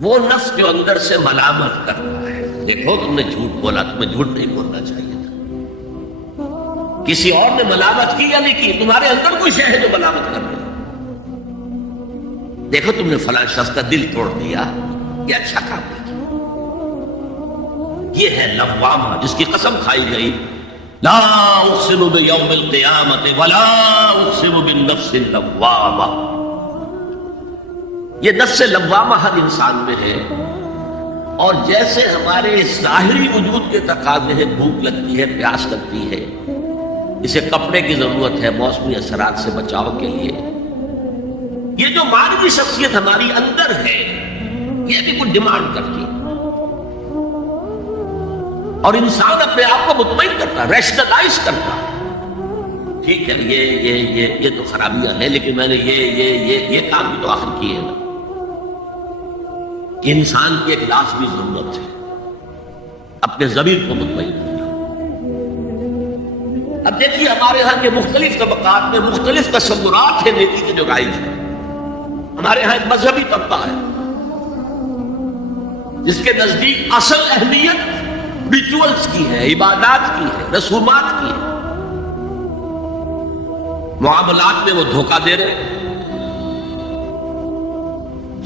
وہ نفس جو اندر سے ملامت کر رہا ہے، دیکھو تم نے جھوٹ بولا، تمہیں جھوٹ نہیں بولنا چاہیے تھا، کسی اور نے ملامت کی یا نہیں کی، تمہارے اندر کوئی شے ہے جو ملامت کر رہی ہے، دیکھو تم نے فلاں شخص کا دل توڑ دیا، یہ اچھا کام نہیں کیا۔ یہ ہے لوامہ جس کی قسم کھائی گئی، لا اقسم بیوم القیامت ولا اقسم بالنفس اللوامہ۔ یہ نفس لوامہ ہر انسان میں ہے، اور جیسے ہمارے ظاہری وجود کے تقاضے ہیں، بھوک لگتی ہے، پیاس لگتی ہے، اسے کپڑے کی ضرورت ہے موسمی اثرات سے بچاؤ کے لیے، یہ جو مانوی شخصیت ہماری اندر ہے یہ بھی کچھ ڈیمانڈ کرتی ہے، اور انسان اپنے آپ کو مطمئن کرتا، ریشنلائز کرتا، ٹھیک ہے یہ تو خرابیاں ہیں، لیکن میں نے یہ کام بھی تو آخر کیے نا۔ انسان کی ایک لازمی ضرورت ہے اپنے ضمیر کو مطمئن کرنا۔ اب دیکھیے ہمارے ہاں کے مختلف طبقات میں مختلف تصورات ہیں نیکی کے جو رائج ہیں۔ ہمارے ہاں ایک مذہبی طبقہ ہے جس کے نزدیک اصل اہمیت ریچولز کی ہے، عبادات کی ہے، رسومات کی ہے۔ معاملات میں وہ دھوکہ دے رہے،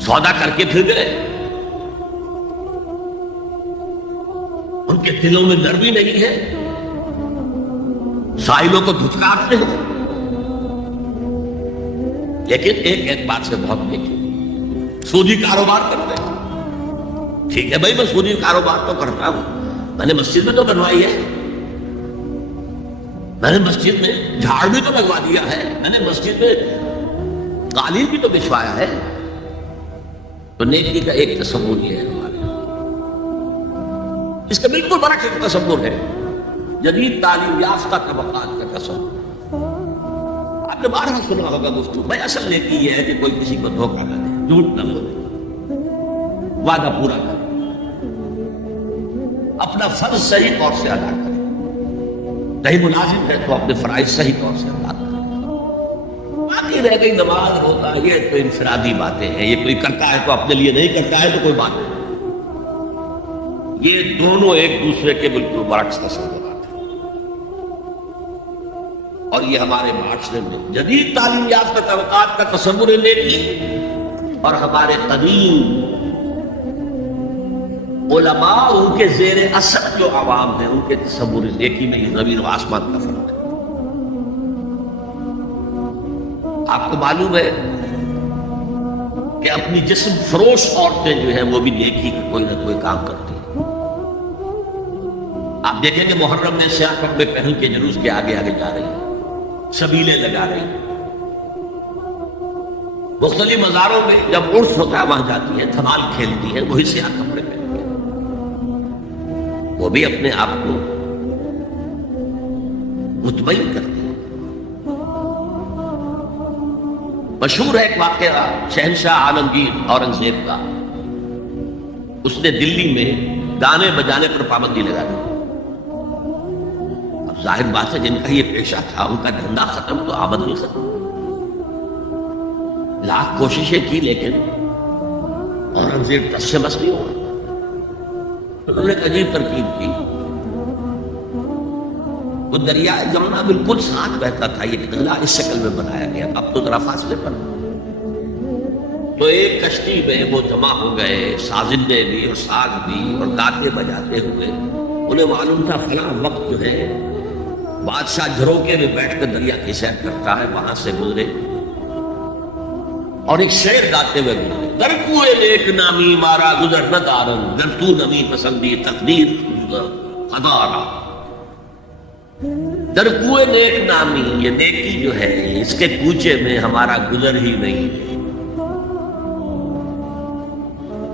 سودا کر کے پھر گئے، ان کے دلوں میں نرمی نہیں ہے، سائلوں کو دھتکارتے ہیں، لیکن ایک بات سے بہت نیکی، سودی کاروبار کرتے ہیں۔ ٹھیک ہے بھائی، میں سودی کاروبار تو کرتا ہوں، میں نے مسجد میں تو بنوائی ہے، میں نے مسجد میں جھاڑ بھی تو لگوا دیا ہے، میں نے مسجد میں قالین بھی تو بچھوایا ہے۔ تو نیکی کا ایک تصور یہ ہے ہمارے، اس کا بالکل برعکس ایک تصور ہے جدید تعلیم یافتہ طبقات کا تصور۔ آپ نے بارہا سنا ہوگا گفتگو، بھائی اصل نیکی یہ ہے کہ کوئی کسی کو دھوکہ نہ دے، جھوٹ نہ بولے، وعدہ پورا کرے، اپنا فرض صحیح طور سے ادا کرے، کہیں ملازم ہے تو اپنے فرائض صحیح طور سے ادا کرے۔ باقی رہ گئی نماز ہوتا ہے، یہ تو انفرادی باتیں ہیں، یہ کوئی کرتا ہے تو اپنے لیے نہیں کرتا ہے تو کوئی بات نہیں۔ یہ دونوں ایک دوسرے کے بالکل برعکس تصورات ہیں، اور یہ ہمارے معاشرے میں جدید تعلیم یافتہ طبقات کا تصور نیکی، اور ہمارے قدیم علماء ان کے زیر اثر جو عوام ہیں ان کے تصور نیکی میں یہ زمین و آسمان کا فرق ہے۔ آپ کو معلوم ہے کہ اپنی جسم فروش عورتیں جو ہیں وہ بھی نیکی کا کوئی نہ کوئی کام کرتی ہیں۔ آپ دیکھیں کہ محرم میں سیاہ کپڑے پہن کے جلوس کے آگے آگے جا رہی ہیں، شبیلیں لگا رہی ہیں، مختلف مزاروں میں جب عرس ہوتا ہے وہاں جاتی ہیں، دھمال کھیلتی ہیں، وہی سیاہ کپڑے پہن کے، وہ بھی اپنے آپ کو مطمئن کرتے ہیں۔ مشہور ہے ایک واقعہ شہنشاہ عالمگیر اورنگزیب کا، اس نے دلی میں گانے بجانے پر پابندی لگا دی۔ اب ظاہر بات ہے جن کا یہ پیشہ تھا ان کا دھندا ختم تو آمدنی ختم، لاکھ کوششیں کی لیکن اورنگزیب ٹس سے بس نہیں ہوا۔ انہوں نے ایک عجیب ترکیب کی، وہ دریائے جمنا بالکل ساتھ بہتا تھا، یہ قلعہ اس شکل میں بنایا گیا، اب تو ذرا فاصلے پر، تو ایک کشتی میں وہ جمع ہو گئے، سازندے بھی اور ساز بھی اور گاتے بجاتے ہوئے۔ انہیں معلوم تھا فلاں وقت جو ہے بادشاہ جھروکے میں بیٹھ کر دریا کی سیر کرتا ہے، وہاں سے گزرے اور ایک شعر گاتے ہوئے گزرے، در کوئے نیک نامی مارا گزر نہ دارن، در تو نمی پسندی تقدیر قدارا۔ در کوئے نیک نامی، یہ نیکی جو ہے اس کے کوچے میں ہمارا گزر ہی نہیں ہے۔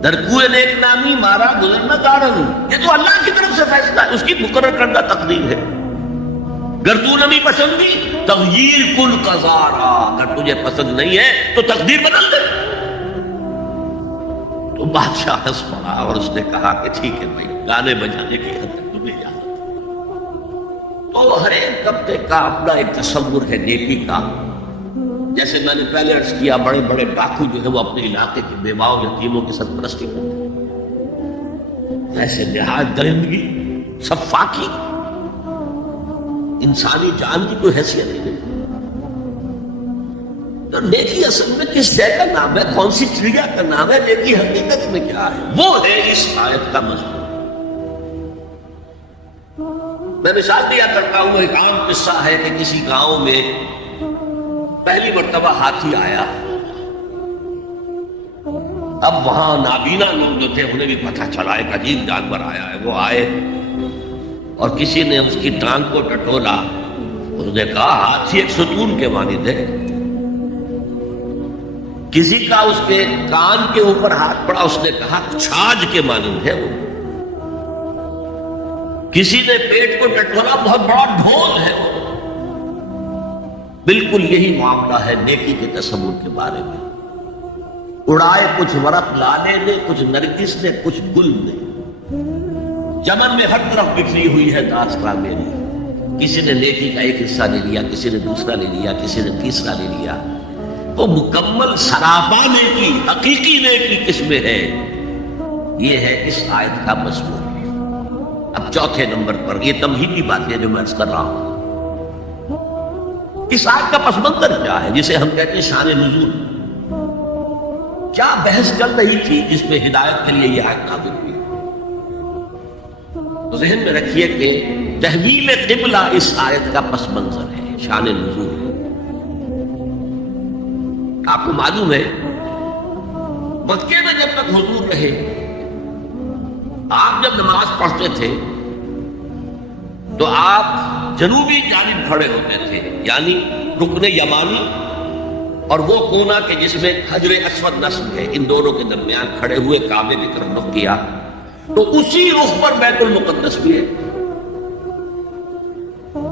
در کوئے نیک نامی مارا گزر نہ دارن، یہ تو اللہ کی طرف سے فیصلہ ہے، اس کی مقرر کردہ تقدیر ہے۔ گر تو نمی پسندی تغییر کل قضارا، اگر تجھے پسند نہیں ہے تو تقدیر بدل دے۔ تو بادشاہ ہنس پڑا اور اس نے کہا کہ ٹھیک ہے بھائی، گانے بجانے کی حد تک تمہیں اجازت۔ تو ہر ایک طبقے کا اپنا ایک تصور ہے نیکی کا، جیسے میں نے پہلے عرض کیا بڑے بڑے ڈاکو جو ہے وہ اپنے علاقے کے بیواؤں یتیموں کی سرپرستی کرتے، ایسے نہایت درندگی صفاقی انسانی جان کی کوئی حیثیت نہیں۔ تو نیکی اصل میں کس شے کا نام ہے، کون سی چڑیا کا نام ہے، نیکی حقیقت میں کیا ہے، وہ ہے اس آیت کا مضمون۔ میں مثال دیا کرتا ہوں، ایک عام قصہ ہے کہ کسی گاؤں میں پہلی مرتبہ ہاتھی آیا۔ اب وہاں نابینا لوگ جو تھے انہیں بھی پتہ چلا ایک عجیب جانور آیا ہے، وہ آئے اور کسی نے اس کی ٹانگ کو ٹٹولا، اس نے کہا ہاتھی ایک ستون کے مانند ہے۔ کسی کا اس کے کان کے اوپر ہاتھ پڑا، اس نے کہا چھاج کے مانند ہے وہ۔ کسی نے پیٹ کو ٹٹولا، بہت بڑا ڈھول ہے وہ۔ بالکل یہی معاملہ ہے نیکی کے تصور کے بارے میں۔ اڑائے کچھ ورق لانے نے، کچھ نرگس نے، کچھ گل نے، چمن میں ہر طرف بکھری ہوئی ہے داستان میری۔ کسی نے نیکی کا ایک حصہ لے لیا، کسی نے دوسرا لے لیا، کسی نے تیسرا لے لیا۔ وہ مکمل سراپا نیکی، حقیقی نیکی کس میں ہے، یہ ہے اس آیت کا مضمون۔ اب چوتھے نمبر پر یہ تمہیدی بات ہے جو میں عرض کر رہا ہوں، اس آیت کا پس منظر کیا ہے جسے ہم کہتے ہیں شان نزول؟ کیا بحث چل رہی تھی جس میں ہدایت کے لیے یہ آیت نازل ہوئی؟ تو ذہن میں رکھیے کہ تحویل قبلہ اس آیت کا پس منظر ہے، شان نزول ہے۔ آپ کو معلوم ہے مکے میں جب تک حضور رہے، آپ جب نماز پڑھتے تھے تو آپ جنوبی جانب کھڑے ہوتے تھے، یعنی رکن یمانی اور وہ کونا کے جس میں حجر اسود نصب ہے، ان دونوں کے درمیان کھڑے ہوئے کعبے کی طرف رخ کیا، تو اسی رخ پر بیت المقدس بھی ہے۔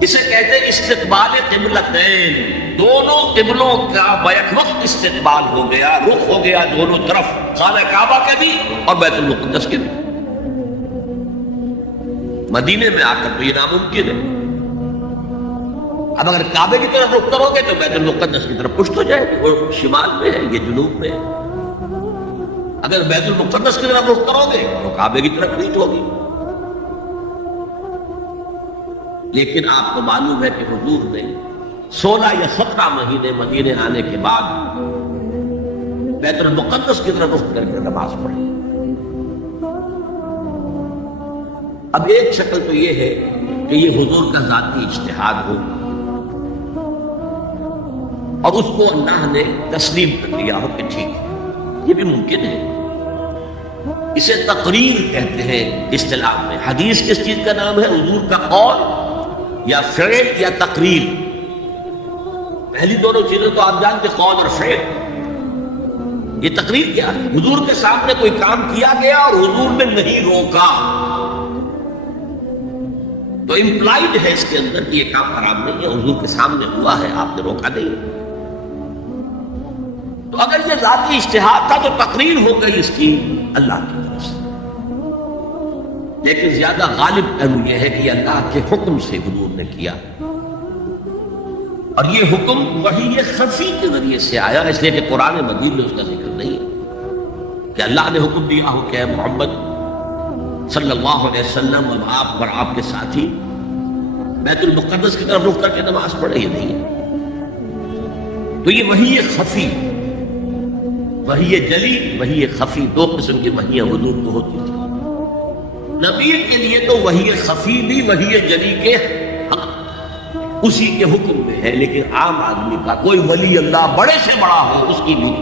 اسے کہتے ہیں استقبال قبلتین، دونوں قبلوں کا بیک وقت استقبال ہو گیا، رخ ہو گیا دونوں طرف، خانہ کعبہ کے بھی اور بیت المقدس کے بھی۔ مدینے میں آ کر تو یہ ناممکن ہے۔ اب اگر کعبے کی طرف رخ کرو گے تو بیت المقدس کی طرف پشت ہو جائے گی، وہ شمال میں ہے، یہ جنوب میں ہے۔ اگر بیت المقدس کی طرف رخ کرو گے تو کعبے کی طرف نہیں ہوگی۔ لیکن آپ کو معلوم ہے کہ حضور نے 16 یا 17 مہینے مدینے آنے کے بعد بیت المقدس کی طرف رخ کر کے نماز پڑھی۔ اب ایک شکل تو یہ ہے کہ یہ حضور کا ذاتی اجتہاد ہو اور اس کو اللہ نے تسلیم کر دیا ہو کہ ٹھیک ہے، یہ بھی ممکن ہے۔ اسے تقریر کہتے ہیں اصطلاح میں۔ حدیث کس چیز کا نام ہے؟ حضور کا قول یا فعل یا تقریر۔ پہلی دونوں چیزیں تو آپ جانتے، قول اور فعل۔ یہ تقریر کیا ہے؟ حضور کے سامنے کوئی کام کیا گیا اور حضور نے نہیں روکا، تو امپلائڈ ہے اس کے اندر کہ یہ کام حرام نہیں ہے، حضور کے سامنے ہوا ہے، آپ نے روکا نہیں۔ تو اگر یہ ذاتی اجتہاد تھا تو تقریر ہو گئی اس کی اللہ کی طرف سے، لیکن زیادہ غالب پہلو یہ ہے کہ یہ اللہ کے حکم سے حضور نے کیا، اور یہ حکم وحی خفی کے ذریعے سے آیا، اس لیے کہ قرآن مجید میں اس کا ذکر نہیں ہے کہ اللہ نے حکم دیا ہو کہ اے محمد صلی اللہ علیہ وسلم اور آپ اور آپ کے ساتھی بیت المقدس کی طرف رخ کر کے نماز پڑھے، یہ نہیں ہے۔ تو یہ وحی خفی، وحی جلی، وحی خفی، دو قسم کی وحیاں حضور کو ہوتی تھی۔ نبی کے لیے تو وحی خفی بھی وحی جلی کے حق اسی کے حکم میں ہے، لیکن عام آدمی کا کوئی ولی اللہ بڑے سے بڑا ہو، اس کی بھی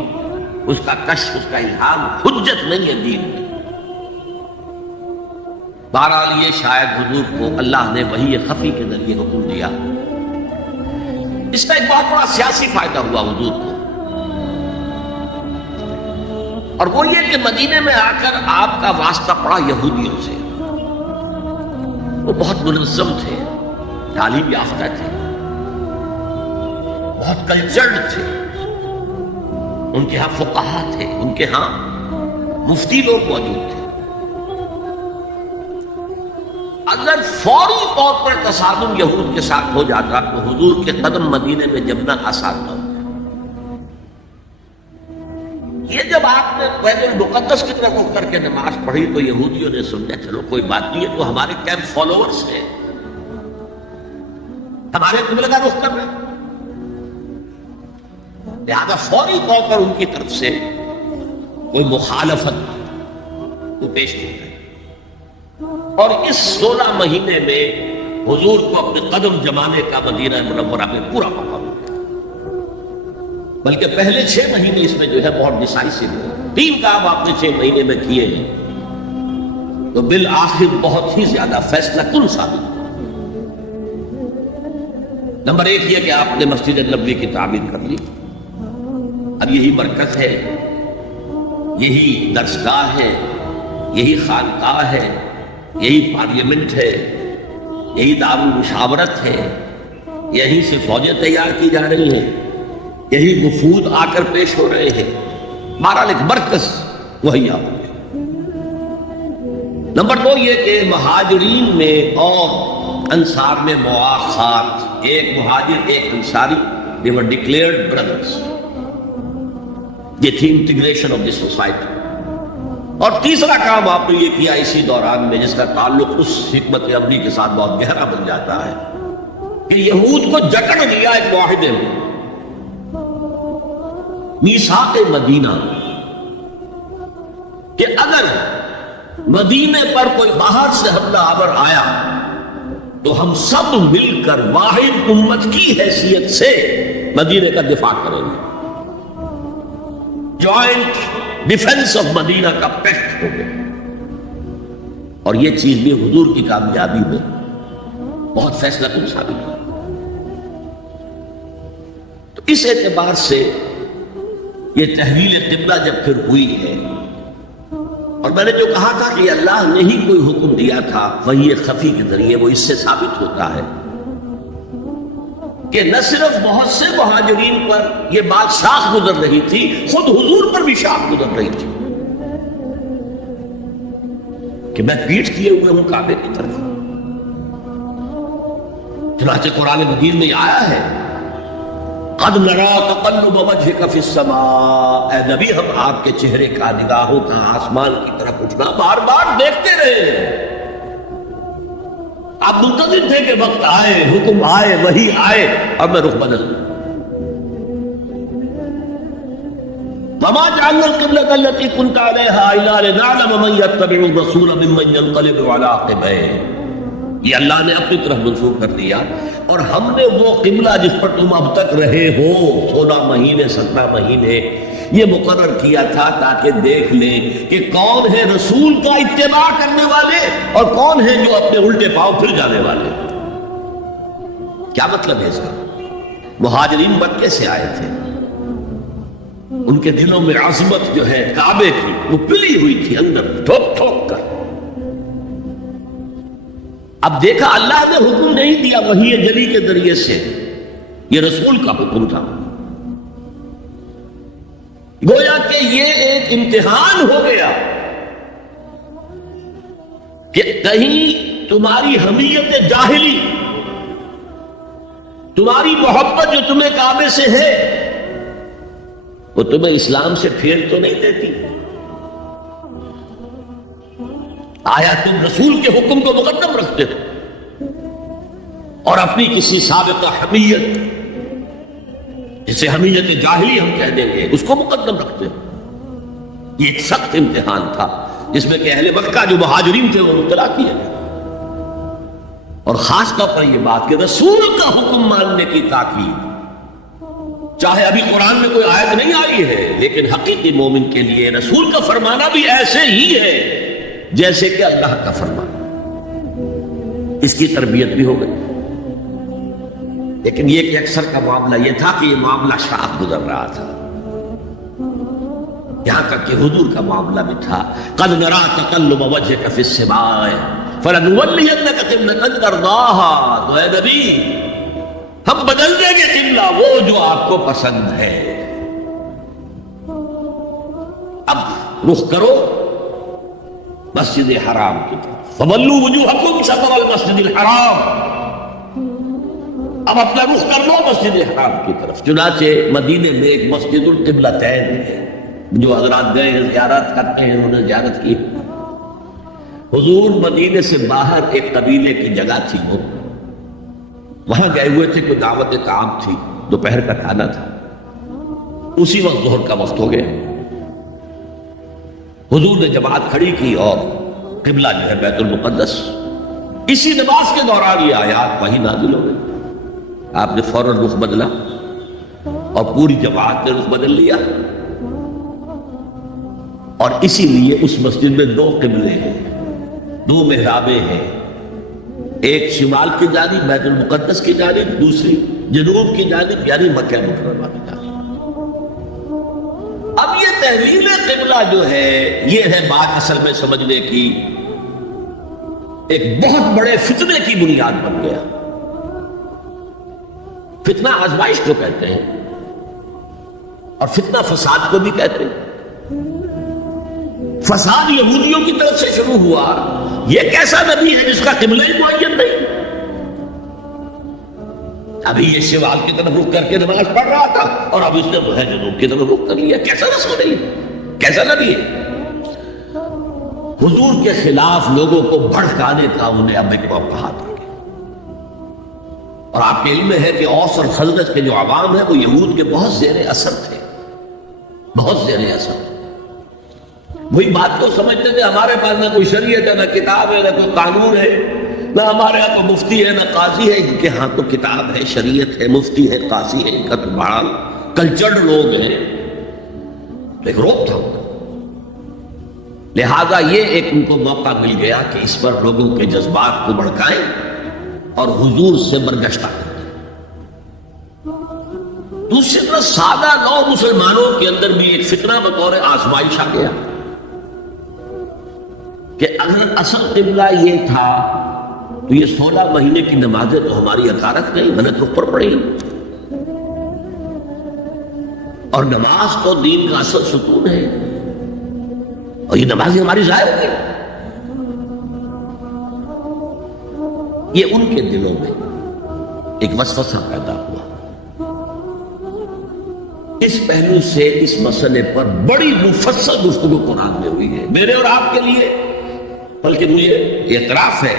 اس کا کشف، اس کا الہام حجت نہیں ہے دین میں۔ بہرحال یہ شاید حضور کو اللہ نے وحی خفی کے ذریعے حکم دیا۔ اس کا ایک بہت بڑا سیاسی فائدہ ہوا حضور کو، اور وہ یہ کہ مدینے میں آ کر آپ کا واسطہ پڑا یہودیوں سے۔ وہ بہت منظم تھے، تعلیم یافتہ تھے، بہت کلچرڈ تھے، ان کے ہاں فقہا تھے، ان کے ہاں مفتی لوگ موجود تھے۔ اگر فوری طور پر تصادم یہود کے ساتھ ہو جاتا تو حضور کے قدم مدینے میں جمنا آسان نہ ہوتا۔ یہ جب آپ نے بیت المقدس کی طرف رخ کر کے نماز پڑھی تو یہودیوں نے سمجھا چلو کوئی بات نہیں ہے، تو ہمارے کیمپ فالوورز ہیں، ہمارے قبلہ کا رخ کر رہے ہیں، لہذا فوری طور پر ان کی طرف سے کوئی مخالفت کو پیش نہیں کرے۔ اور اس 16 مہینے میں حضور کو اپنے قدم جمانے کا مدینہ منورہ میں پورا موقع ملا، بلکہ پہلے 6 مہینے اس میں جو ہے بہت ڈیسائسو ہے۔ 3 کام آپ نے 6 مہینے میں کیے ہیں تو بالآخر بہت ہی زیادہ فیصلہ کن ثابت۔ نمبر 1 یہ کہ آپ نے مسجد نبوی کی تعمیر کر لی، اب یہی مرکز ہے، یہی درسگاہ ہے، یہی خانقاہ ہے، یہی پارلیمنٹ ہے، یہی دارالمشاورت ہے، یہیں سے فوجیں تیار کی جا رہی ہیں، یہی وفود آ کر پیش ہو رہے ہیں، بہرحال ایک مرکز مہیا ہو گیا۔ نمبر 2 یہ کہ مہاجرین میں اور انصار میں مواخات، ایک مہاجر ایک Ansari, they were declared brothers، یہ تھی انٹیگریشن آف دی سوسائٹی۔ اور تیسرا کام آپ نے یہ کیا اسی دوران میں، جس کا تعلق اس حکمت عملی کے ساتھ بہت گہرا بن جاتا ہے، کہ یہود کو جکڑ دیا ایک معاہدے میں، میثاق مدینہ، کہ اگر مدینے پر کوئی باہر سے حملہ آور آیا تو ہم سب مل کر واحد امت کی حیثیت سے مدینے کا دفاع کریں گے۔ جوائنٹ ڈیفنس آف مدینہ کا پیکٹ ہو گیا، اور یہ چیز بھی حضور کی کامیابی میں بہت فیصلہ کن ثابت ہوئی۔ تو اس اعتبار سے یہ تحویل قبلہ جب پھر ہوئی ہے، اور میں نے جو کہا تھا کہ اللہ نے ہی کوئی حکم دیا تھا وحی خفی کے ذریعے، وہ اس سے ثابت ہوتا ہے کہ نہ صرف بہت سے مہاجرین پر یہ بات شاخ گزر رہی تھی، خود حضور پر بھی شاخ گزر رہی تھی کہ میں پیٹھ کیے ہوئے ہوں کعبے کی طرف۔ چنانچہ قرآن مجید میں آیا ہے، قد نرا تقلب وجهك في السماء، اے نبی ہم آپ کے چہرے کا، نگاہوں کا آسمان کی طرف اٹھنا بار بار دیکھتے رہے، آپ منتظر تھے کہ وقت آئے، حکم آئے، وحی آئے اور میں رخ بدل دوں۔ وما جعلنا القبلة التي كنت عليها إلا لنعلم من يتبع الرسول ممن ينقلب على عقبيه، یہ اللہ نے اپنی طرف منسوخ کر دیا، اور ہم نے وہ قبلہ جس پر تم اب تک رہے ہو 16 مہینے 17 مہینے یہ مقرر کیا تھا تاکہ دیکھ لیں کہ کون ہے رسول کا اتباع کرنے والے اور کون ہے جو اپنے الٹے پاؤں پھر جانے والے۔ کیا مطلب ہے اس کا؟ مہاجرین مکے سے آئے تھے، ان کے دلوں میں عظمت جو ہے کعبے کی وہ پلی ہوئی تھی اندر ٹھوک ٹھوک کر۔ اب دیکھا اللہ نے حکم نہیں دیا وحی جلی کے ذریعے سے، یہ رسول کا حکم تھا، گویا کہ یہ ایک امتحان ہو گیا کہ کہیں تمہاری حمیت جاہلی، تمہاری محبت جو تمہیں کعبے سے ہے وہ تمہیں اسلام سے پھیر تو نہیں دیتی؟ آیا تم رسول کے حکم کو مقدم رکھتے ہو اور اپنی کسی سابقہ حمیت، جسے حمیت جاہلی ہم کہہ دیں گے، اس کو مقدم رکھتے ہو؟ یہ ایک سخت امتحان تھا جس میں کہ اہل مکہ جو مہاجرین تھے وہ مبتلا کیے گئے، اور خاص طور پر یہ بات کہ رسول کا حکم ماننے کی تاکید، چاہے ابھی قرآن میں کوئی آیت نہیں آئی ہے، لیکن حقیقی مومن کے لیے رسول کا فرمانا بھی ایسے ہی ہے جیسے کہ اللہ کا فرمان۔ اس کی تربیت بھی ہو گئی، لیکن یہ کہ اکثر کا معاملہ یہ تھا کہ یہ معاملہ شاخ گزر رہا تھا، یہاں تک کہ حضور کا معاملہ بھی تھا، قد نرا تقلب وجهك في السماء فلنولینک قبلة ترضاها، تو اے نبی ہم بدل دیں گے قبلہ وہ جو آپ کو پسند ہے، اب رخ کرو مسجد حرام کی طرف، فولوا وجوہکم شطر المسجد الحرام، اب اپنا رخ کر لو مسجد حرام کی طرف۔ چنانچہ مدینے میں ایک مسجد القبلتین ہے، جو حضرات گئے ہیں زیارت کرتے ہیں، انہوں نے زیارت کی. حضور مدینے سے باہر ایک قبیلے کی جگہ تھی، وہ وہاں گئے ہوئے تھے، کوئی دعوت طعام تھی، دوپہر کا کھانا تھا. اسی وقت ظہر کا وقت ہو گیا. حضور نے جماعت کھڑی کی اور قبلہ جو ہے بیت المقدس. اسی نماز کے دوران یہ آیات وہی نازل ہو گئی. آپ نے فوراً رخ بدلا اور پوری جماعت نے رخ بدل لیا. اور اسی لیے اس مسجد میں دو قبلے ہیں، دو محرابیں ہیں، ایک شمال کی جانب بیت المقدس کی جانب، دوسری جنوب کی جانب یعنی مکہ مکرمہ کی جانب. اب یہ تحویل قبلہ جو ہے یہ ہے بات اصل میں سمجھنے کی، ایک بہت بڑے فتنے کی بنیاد بن گیا. فتنہ آزمائش کو کہتے ہیں اور فتنہ فساد کو بھی کہتے ہیں. فساد یہودیوں کی طرف سے شروع ہوا. یہ کیسا نبی ہے جس کا قبلہ ہی معین نہیں؟ ابھی یہ شمال کی طرف رخ کر کے نماز پڑھ رہا تھا اور اب اس نے جو ہے جنوب کی طرف رخ کر لیا. کیسا رسول نہیں، کیسا نبی ہے؟ حضور کے خلاف لوگوں کو بھڑکانے کا انہیں اب ایک موقع آتا ہے. اور آپ کے علم میں ہے کہ اوس اور خزرج کے جو عوام ہیں وہ یہود کے بہت زیر اثر تھے، بہت زیر اثر تھے. وہی بات کو سمجھتے تھے ہمارے پاس نہ کوئی شریعت ہے، نہ کتاب ہے، نہ کوئی قانون ہے، نہ ہمارے ہاں کوئی مفتی ہے، نہ قاضی ہے. ان کے ہاں تو کتاب ہے، شریعت ہے، مفتی ہے، قاضی ہے. ان کا تو بڑا کلچرڈ لوگ ہیں. ایک روک تھا. لہذا یہ ایک ان کو موقع مل گیا کہ اس پر لوگوں کے جذبات کو بھڑکائیں اور حضور سے برگشتہ کریں. دوسری طرف سادہ نو مسلمانوں کے اندر بھی ایک فتنہ بطور آزمائش آ گیا کہ اگر اصل قبلہ یہ تھا تو یہ 16 مہینے کی نمازیں تو ہماری حقارت نہیں، محنت رخ پر پڑی. اور نماز تو دین کا اصل ستون ہے اور یہ نمازیں ہماری ضائع ہو گئی. یہ ان کے دلوں میں ایک وسوسہ پیدا ہوا. اس پہلو سے اس مسئلے پر بڑی مفصل گفتگو قرآن میں ہوئی ہے میرے اور آپ کے لیے. بلکہ مجھے اعتراف ہے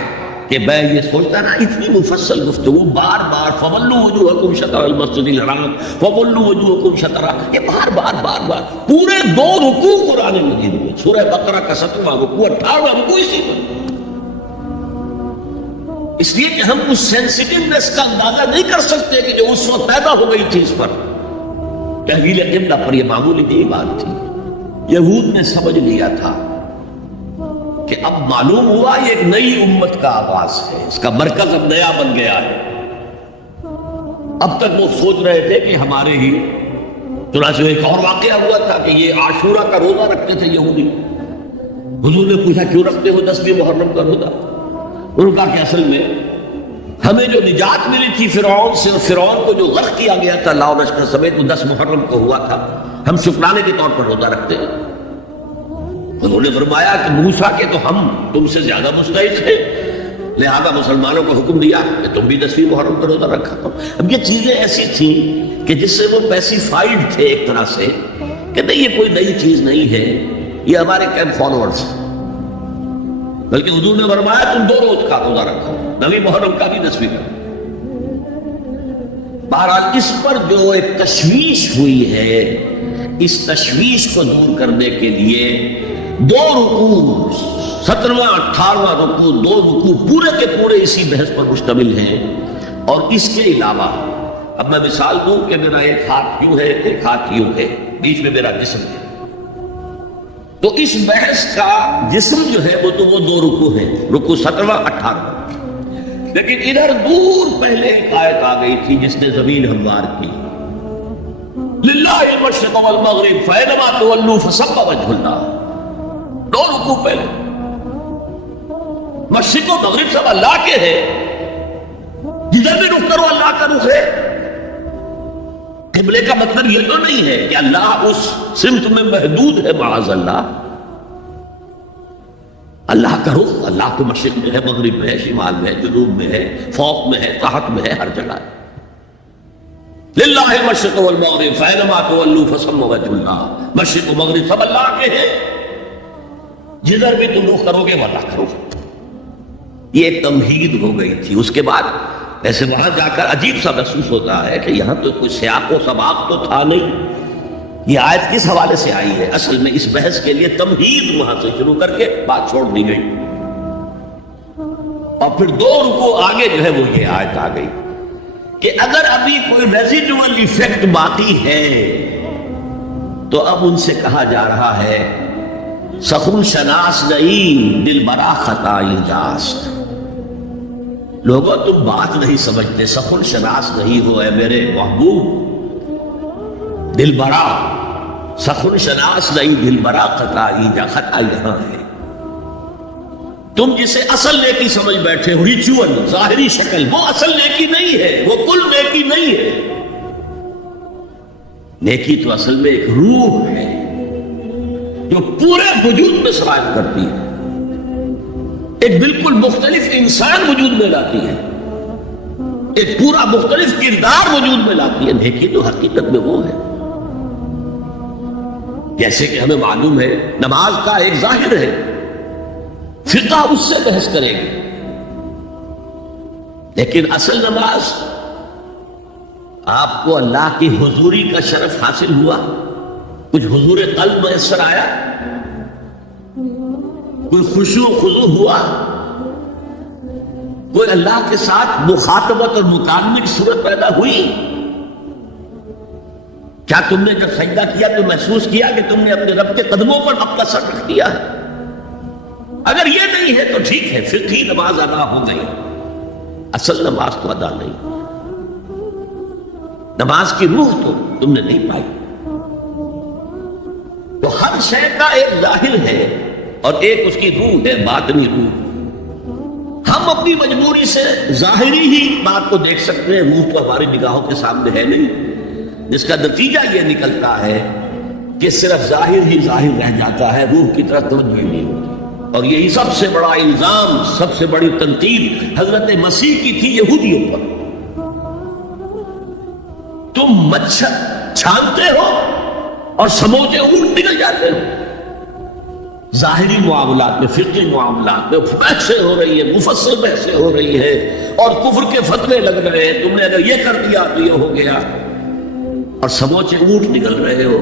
کہ میں یہ سوچتا نا اتنی مفصل گفتگو بار بار فَوَلُّوا وُجُوهَكُمْ شَطْرَ الْمَسْجِدِ الْحَرَامِ فَوَلُّوا وُجُوهَكُمْ شَطْرَهُ، یہ بار بار پورے 2 رکوع قرآن مجید میں، سورہ بقرہ کا 17واں رکوع 18واں رکوع اسی پر. اس لیے کہ ہم اس سینسٹیونیس کا اندازہ نہیں کر سکتے کہ جو اس وقت پیدا ہو گئی تھی اس پر. تحویل قبلہ پر یہ معمولی نہیں بات تھی. یہود نے سمجھ لیا تھا کہ اب معلوم ہوا یہ ایک نئی امت کا آغاز ہے، اس کا مرکز اب نیا بن گیا ہے. اب تک وہ سوچ رہے تھے کہ ہمارے ہی چنانچہ ایک اور واقعہ ہوا تھا کہ یہ عاشورہ کا روزہ رکھتے تھے یہودی. حضور نے پوچھا کیوں رکھتے ہو 10ویں محرم کا روزہ؟ انہوں نے کہا کہ اصل میں ہمیں جو نجات ملی تھی فرعون سے، فرعون کو جو غرق کیا گیا تھا لاؤ لشکر سمیت، وہ 10 محرم کو ہوا تھا، ہم شکرانے کے طور پر روزہ رکھتے ہیں. انہوں نے فرمایا کہ موسیٰ کے تو ہم تم سے زیادہ مستحق ہیں، لہذا مسلمانوں کو حکم دیا کہ تم بھی 10ویں محرم کا روزہ رکھا کرو. اب یہ چیزیں ایسی تھیں کہ جس سے وہ پیسیفائڈ تھے ایک طرح سے کہ نہیں یہ کوئی نئی چیز نہیں ہے، یہ ہمارے کیمپ فالوورز ہیں. بلکہ حضور نے فرمایا تم 2 روز کا روزہ رکھو، 9ویں محرم کا بھی 10ویں کا. بہرحال اس پر جو ایک تشویش ہوئی ہے، اس تشویش کو دور کرنے کے لیے 2 رکوع 17واں 18واں رکوع 2 رکوع پورے کے پورے اسی بحث پر مشتمل ہیں. اور اس کے علاوہ اب میں مثال دوں کہ میرا ایک ہاتھ یوں ہے، ایک ہاتھ یوں ہے، بیچ میں میرا جسم ہے، تو اس بحث کا جسم جو ہے وہ 2 رکوع ہیں، رکوع 17واں 18واں. لیکن ادھر دور پہلے ایک آیت آ گئی تھی جس نے زمین ہموار کی. للہ المشرق والمغرب فینما تولوا فثم وجہ اللہ. 2 رکوع پہلے مشرق و مغرب سب اللہ کے ہیں، جدھر بھی رخ کرو اللہ کا رخ ہے. قبلے کا مطلب یہ تو نہیں ہے کہ اللہ اس سمت میں محدود ہے، معاذ اللہ. اللہ کا رخ اللہ کو مشرق میں ہے، مغرب میں ہے، شمال میں ہے، جنوب میں ہے، فوق میں ہے، تحت میں ہے، ہر جگہ ہے. للہ المشرق والمغرب فینما تولوا فثم وجہ اللہ، مشرق و مغرب سب اللہ کے ہیں، جدھر بھی تم رخ کرو گے وہ اللہ کرو گے۔ یہ تمہید ہو گئی تھی۔ اس کے بعد ایسے وہاں جا کر عجیب سا محسوس ہوتا ہے کہ یہاں تو کوئی سیاق و سباق تو تھا نہیں، یہ آیت کس حوالے سے آئی ہے؟ اصل میں اس بحث کے لیے تمہید وہاں سے شروع کر کے بات چھوڑ دی گئی، اور پھر 2 رکوع آگے جو ہے وہ یہ آیت آ گئی کہ اگر ابھی کوئی ریزیڈول ایفیکٹ باقی ہے تو اب ان سے کہا جا رہا ہے سخن شناس نہیں دل برا خطا جاست، لوگوں تم بات نہیں سمجھتے، سخن شناس نہیں ہو اے میرے محبوب، دل برا سخن شناس نہیں دل برا خطا جا، خطا یہاں ہے، تم جسے اصل نیکی سمجھ بیٹھے ہو ریچول ظاہری شکل، وہ اصل نیکی نہیں ہے، وہ کل نیکی نہیں ہے۔ نیکی تو اصل میں ایک روح ہے جو پورے وجود میں سرایت کرتی ہے، ایک بالکل مختلف انسان وجود میں لاتی ہے، ایک پورا مختلف کردار وجود میں لاتی ہے۔ نیکی تو حقیقت میں وہ ہے، جیسے کہ ہمیں معلوم ہے نماز کا ایک ظاہر ہے، فقہ اس سے بحث کرے گی، لیکن اصل نماز آپ کو اللہ کی حضوری کا شرف حاصل ہوا، کچھ حضور قلب میسر آیا، کوئی خشوع و خضوع ہوا، کوئی اللہ کے ساتھ مخاطبت اور مکالمے کی صورت پیدا ہوئی؟ کیا تم نے جب سجدہ کیا تو محسوس کیا کہ تم نے اپنے رب کے قدموں پر اپنا سر رکھ دیا ہے؟ اگر یہ نہیں ہے تو ٹھیک ہے، فقہی نماز ادا ہو گئی، اصل نماز تو ادا نہیں، نماز کی روح تو تم نے نہیں پائی۔ تو ہر شے کا ایک ظاہر ہے اور ایک اس کی روح ہے، باطنی روح۔ ہم اپنی مجبوری سے ظاہری ہی بات کو دیکھ سکتے ہیں، روح تو ہماری نگاہوں کے سامنے ہے نہیں، جس کا نتیجہ یہ نکلتا ہے کہ صرف ظاہر ہی ظاہر رہ جاتا ہے، روح کی طرف توجہ ہی نہیں ہوتی۔ اور یہی سب سے بڑا الزام، سب سے بڑی تنقید حضرت مسیح کی تھی یہودیوں پر۔ تم مچھر چھانتے ہو اور سموچے اونٹ نکل جاتے ہو۔ ظاہری معاملات میں، فقہی معاملات میں بحثیں ہو رہی ہے، مفصل بحثیں ہو رہی ہے، اور کفر کے فتوے لگ رہے ہیں، تم نے اگر یہ کر دیا تو یہ ہو گیا، اور سموچے اونٹ نکل رہے ہو،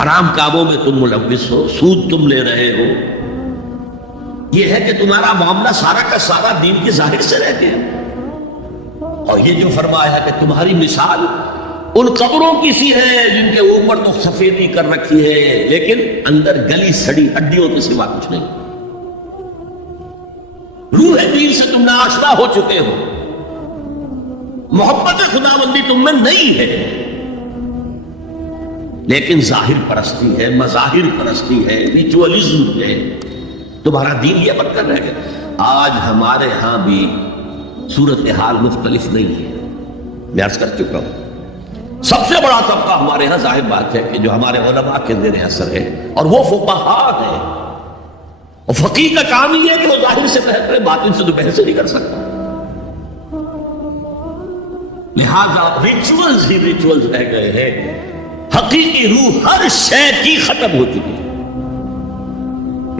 حرام کاموں میں تم ملوث ہو، سود تم لے رہے ہو۔ یہ ہے کہ تمہارا معاملہ سارا کا سارا دین کی ظاہر سے رہ گیا، اور یہ جو فرمایا ہے کہ تمہاری مثال ان قبروں کی سی ہے جن کے اوپر تو سفیدی کر رکھی ہے لیکن اندر گلی سڑی ہڈیوں کے سوا کچھ نہیں۔ روح دین سے تم ناآشنا ہو چکے ہو، محبت خدا بندی تم میں نہیں ہے، لیکن ظاہر پرستی ہے، مظاہر پرستی ہے، ریچولزم ہے، تمہارا دین یہ بن کر رہ گیا۔ آج ہمارے ہاں بھی صورتحال مختلف نہیں ہے، میں عرض کر چکا ہوں۔ سب سے بڑا طبقہ ہمارے ہاں ظاہر بات ہے کہ جو ہمارے علماء کے زیر اثر ہے، اور وہ فقہاء ہے، اور فقیہ کا کام یہ ہے کہ وہ ظاہر سے بحث کرے، باطن سے تو بحث نہیں کر سکتا۔ لہذا ریچولز ہی ریچولز رہ گئے ہیں، حقیقی روح ہر شے کی ختم ہو چکی ہے۔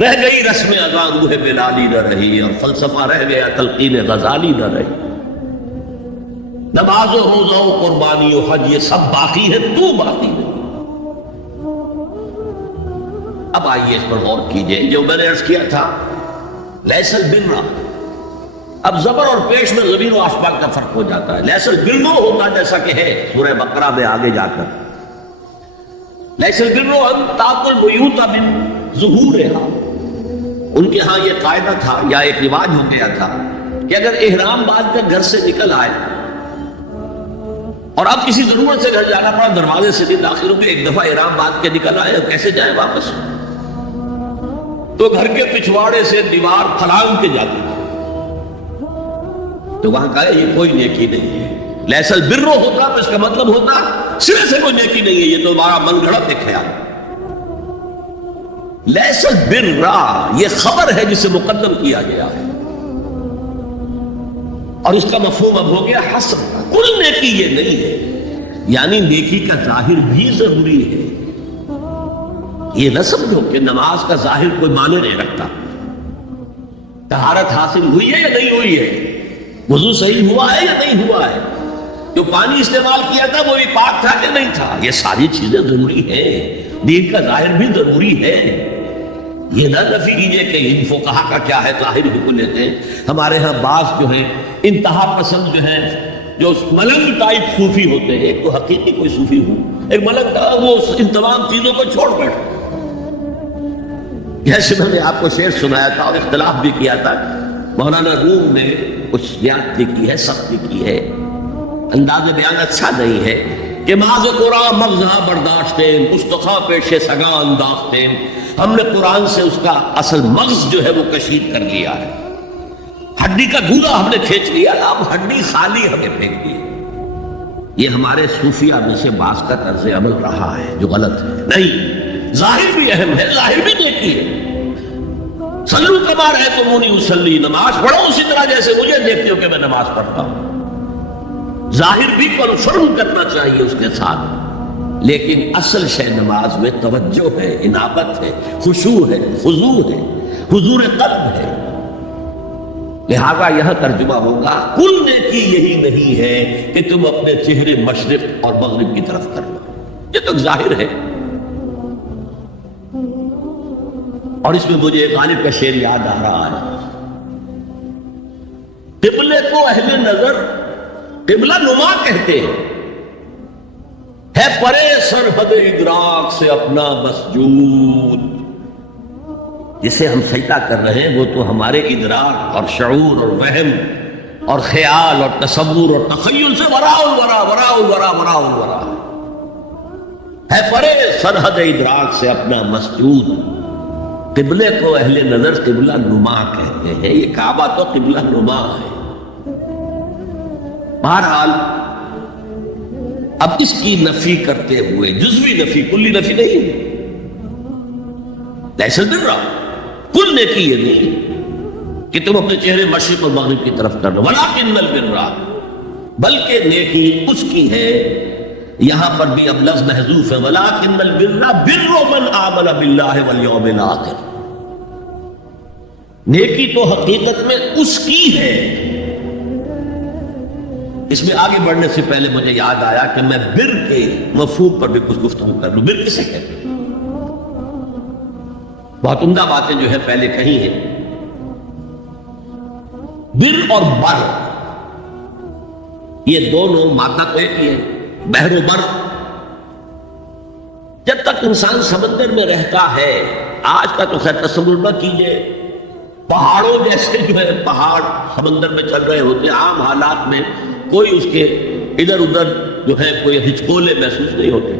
رہ گئی رسم اذان روح بلالی نہ رہی، اور فلسفہ رہ گیا تلقین غزالی نہ رہی، نماز و روزہ و قربانی و حج یہ سب باقی ہے، تو باقی نہیں۔ اب آئیے اس پر غور کیجئے، جو میں نے عرض کیا تھا لیس البر، اب زبر اور پیش میں ضمیر و آسمان کا فرق ہو جاتا ہے۔ لیس البر ہوتا جیسا کہ ہے سورہ بقرہ میں آگے جا کر، لیس البر ان تأتوا البیوت من ظہورہا، ان کے ہاں یہ قاعدہ تھا یا ایک رواج ہو گیا تھا کہ اگر احرام باندھ کر گھر سے نکل آئے اور اب کسی ضرورت سے گھر جانا پڑا، دروازے سے بھی داخل ہو کے ایک دفعہ احرام باندھ کے نکل آئے، اور کیسے جائے واپس؟ تو گھر کے پچھواڑے سے دیوار پھلانگ کے جاتی تھی، تو وہاں کہا یہ کوئی نیکی نہیں ہے۔ لیس البر ہوتا تو اس کا مطلب ہوتا سرے سے کوئی نیکی نہیں ہے، یہ تو ہمارا من گھڑت ایک خیال۔ لیس البر یہ خبر ہے جسے مقدم کیا گیا ہے، اور اس کا مفہوم اب ہو گیا حسب، کل نیکی یہ نہیں ہے۔ یعنی نیکی کا ظاہر بھی ضروری ہے. یہ نہ سمجھو کہ نماز کا ظاہر کوئی معنی نہیں رکھتا. طہارت حاصل ہوئی ہے یا نہیں ہوئی ہے, وضو صحیح ہوا ہے یا نہیں ہوا ہے, جو پانی استعمال کیا تھا وہ بھی پاک تھا کہ نہیں تھا, یہ ساری چیزیں ضروری ہیں. دین کا ظاہر بھی ضروری ہے. یہ نہ نفی کیجیے کہ ان فقہا کا کیا ہے, ظاہر حکم لیتے ہیں. ہمارے ہاں بعض جو ہیں انتہا پسند جو ہیں, جو ملنگ ٹائپ صوفی ہوتے ہیں, ایک تو حقیقی کوئی صوفی ہو, ایک ملنگ تھا, وہ ان تمام چیزوں کو چھوڑ بیٹھے. جیسے میں نے آپ کو شعر سنایا تھا اور اختلاف بھی کیا تھا, مولانا روم نے کچھ زیادتی کی ہے, سختی کی ہے, انداز بیان اچھا نہیں ہے کہ ماذ قرآن مغزہ برداشتیں مستخا پیش سگاں انداختیں. ہم نے قرآن سے اس کا اصل مغز جو ہے وہ کشید کر لیا ہے, ہڈی کا گولا ہم نے کھینچ لیا, اب ہڈی خالی ہمیں پھینک دی. یہ ہمارے صوفیہ میں سے بعض کا طرز عمل رہا ہے جو غلط ہے. نہیں, ظاہر بھی اہم ہے, ظاہر بھی نیکی ہے. صلو کما رأیتمونی اصلی, نماز پڑھو اسی طرح جیسے مجھے دیکھتے ہو کہ میں نماز پڑھتا ہوں. ظاہر بھی کنفرم کرنا چاہیے اس کے ساتھ, لیکن اصل شے نماز میں توجہ ہے, انابت ہے, خشوع ہے, خضوع ہے, حضور قلب ہے. لہذا یہاں ترجمہ ہوگا کل نیکی یہی نہیں ہے کہ تم اپنے چہرے مشرق اور مغرب کی طرف کر لو. یہ تو ظاہر ہے. اور اس میں مجھے غالب کا شعر یاد آ رہا ہے, قبلے کو اہل نظر قبلہ نما کہتے ہیں, ہے پرے سرحد ادراک سے اپنا مسجود. جسے ہم سجدہ کر رہے ہیں وہ تو ہمارے ادراک اور شعور اور وہم اور خیال اور تصور اور تخیل سے وراء الورا وراء الورا وراء الورا ہے. پرے سرحد ادراک سے اپنا مسجود. قبلے کو اہل نظر قبلہ نما کہتے ہیں. یہ کعبہ تو قبلہ نما ہے. بہرحال اب اس کی نفی کرتے ہوئے, جزوی نفی, کلی نفی نہیں, لیس البر, کل نیکی یہ نہیں کہ تم اپنے چہرے مشرق اور مغرب کی طرف کر لو, ولکن البر, بلکہ نیکی اس کی ہے. یہاں پر بھی اب لفظ محذوف ہے, ولکن البر بر من آمن باللہ والیوم الآخر. نیکی تو حقیقت میں اس کی ہے. اس میں آگے بڑھنے سے پہلے مجھے یاد آیا کہ میں بر کے مفہوم پر بھی کچھ گفتگو کر لوں. بر کسے کہتے ہیں؟ بہت عمدہ باتیں جو ہے پہلے کہی ہیں. بر اور بر یہ دونوں مادہ تو ایک ہی ہے, بحر و بر. جب تک انسان سمندر میں رہتا ہے, آج کا تو خیر تصور نہ کیجئے, پہاڑوں جیسے جو ہے پہاڑ سمندر میں چل رہے ہوتے, عام حالات میں کوئی اس کے ادھر ادھر جو ہے کوئی ہچکولے محسوس نہیں ہوتے.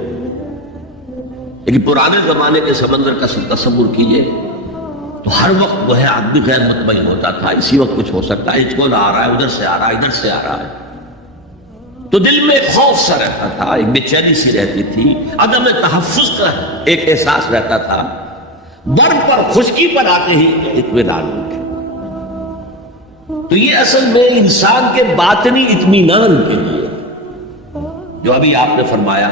لیکن پرانے زمانے کے سمندر کا تصور کیجئے تو ہر وقت وہ ہے آدمی غیر مطمئن ہوتا تھا. اسی وقت کچھ ہو سکتا ہے, ہچکولا آ رہا ہے, ادھر سے آ رہا ہے, ادھر سے آ رہا ہے, تو دل میں خوف سا رہتا تھا, ایک بے چینی سی رہتی تھی, عدم تحفظ کا ایک احساس رہتا تھا. بر پر, خشکی پر آتے ہی اطمینان ہو گیا. تو یہ اصل میں انسان کے باطنی اطمینان کے لیے, جو ابھی آپ نے فرمایا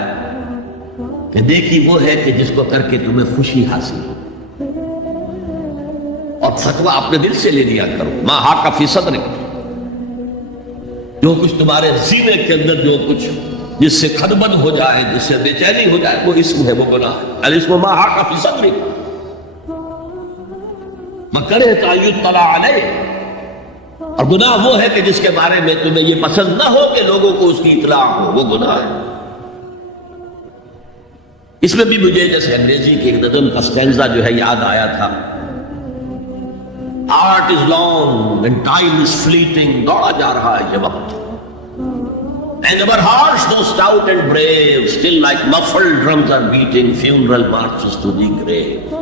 کہ دیکھی وہ ہے کہ جس کو کر کے تمہیں خوشی حاصل ہو, اور فتویٰ اپنے دل سے لے لیا کرو. ما حاک فی صدرک, جو کچھ تمہارے سینے کے اندر جو کچھ جس سے خدبن ہو جائے, جس سے بے چینی ہو جائے, وہ اسم ہے, وہ گناہ ہے. الاسم ما حاک فی صدرک مکرہت ان یطلع علیہ, اور گناہ وہ ہے کہ جس کے بارے میں تمہیں یہ پسند نہ ہو کہ لوگوں کو اس کی اطلاع ہو, وہ گناہ ہے. اس میں بھی مجھے جیسے انگریزی کی ایک نظم کا سٹینزا جو ہے یاد آیا تھا, art is long and time is fleeting, دوڑا جا رہا ہے یہ وقت, and our hearts though stout and brave still like muffled drums are beating funeral marches to the grave.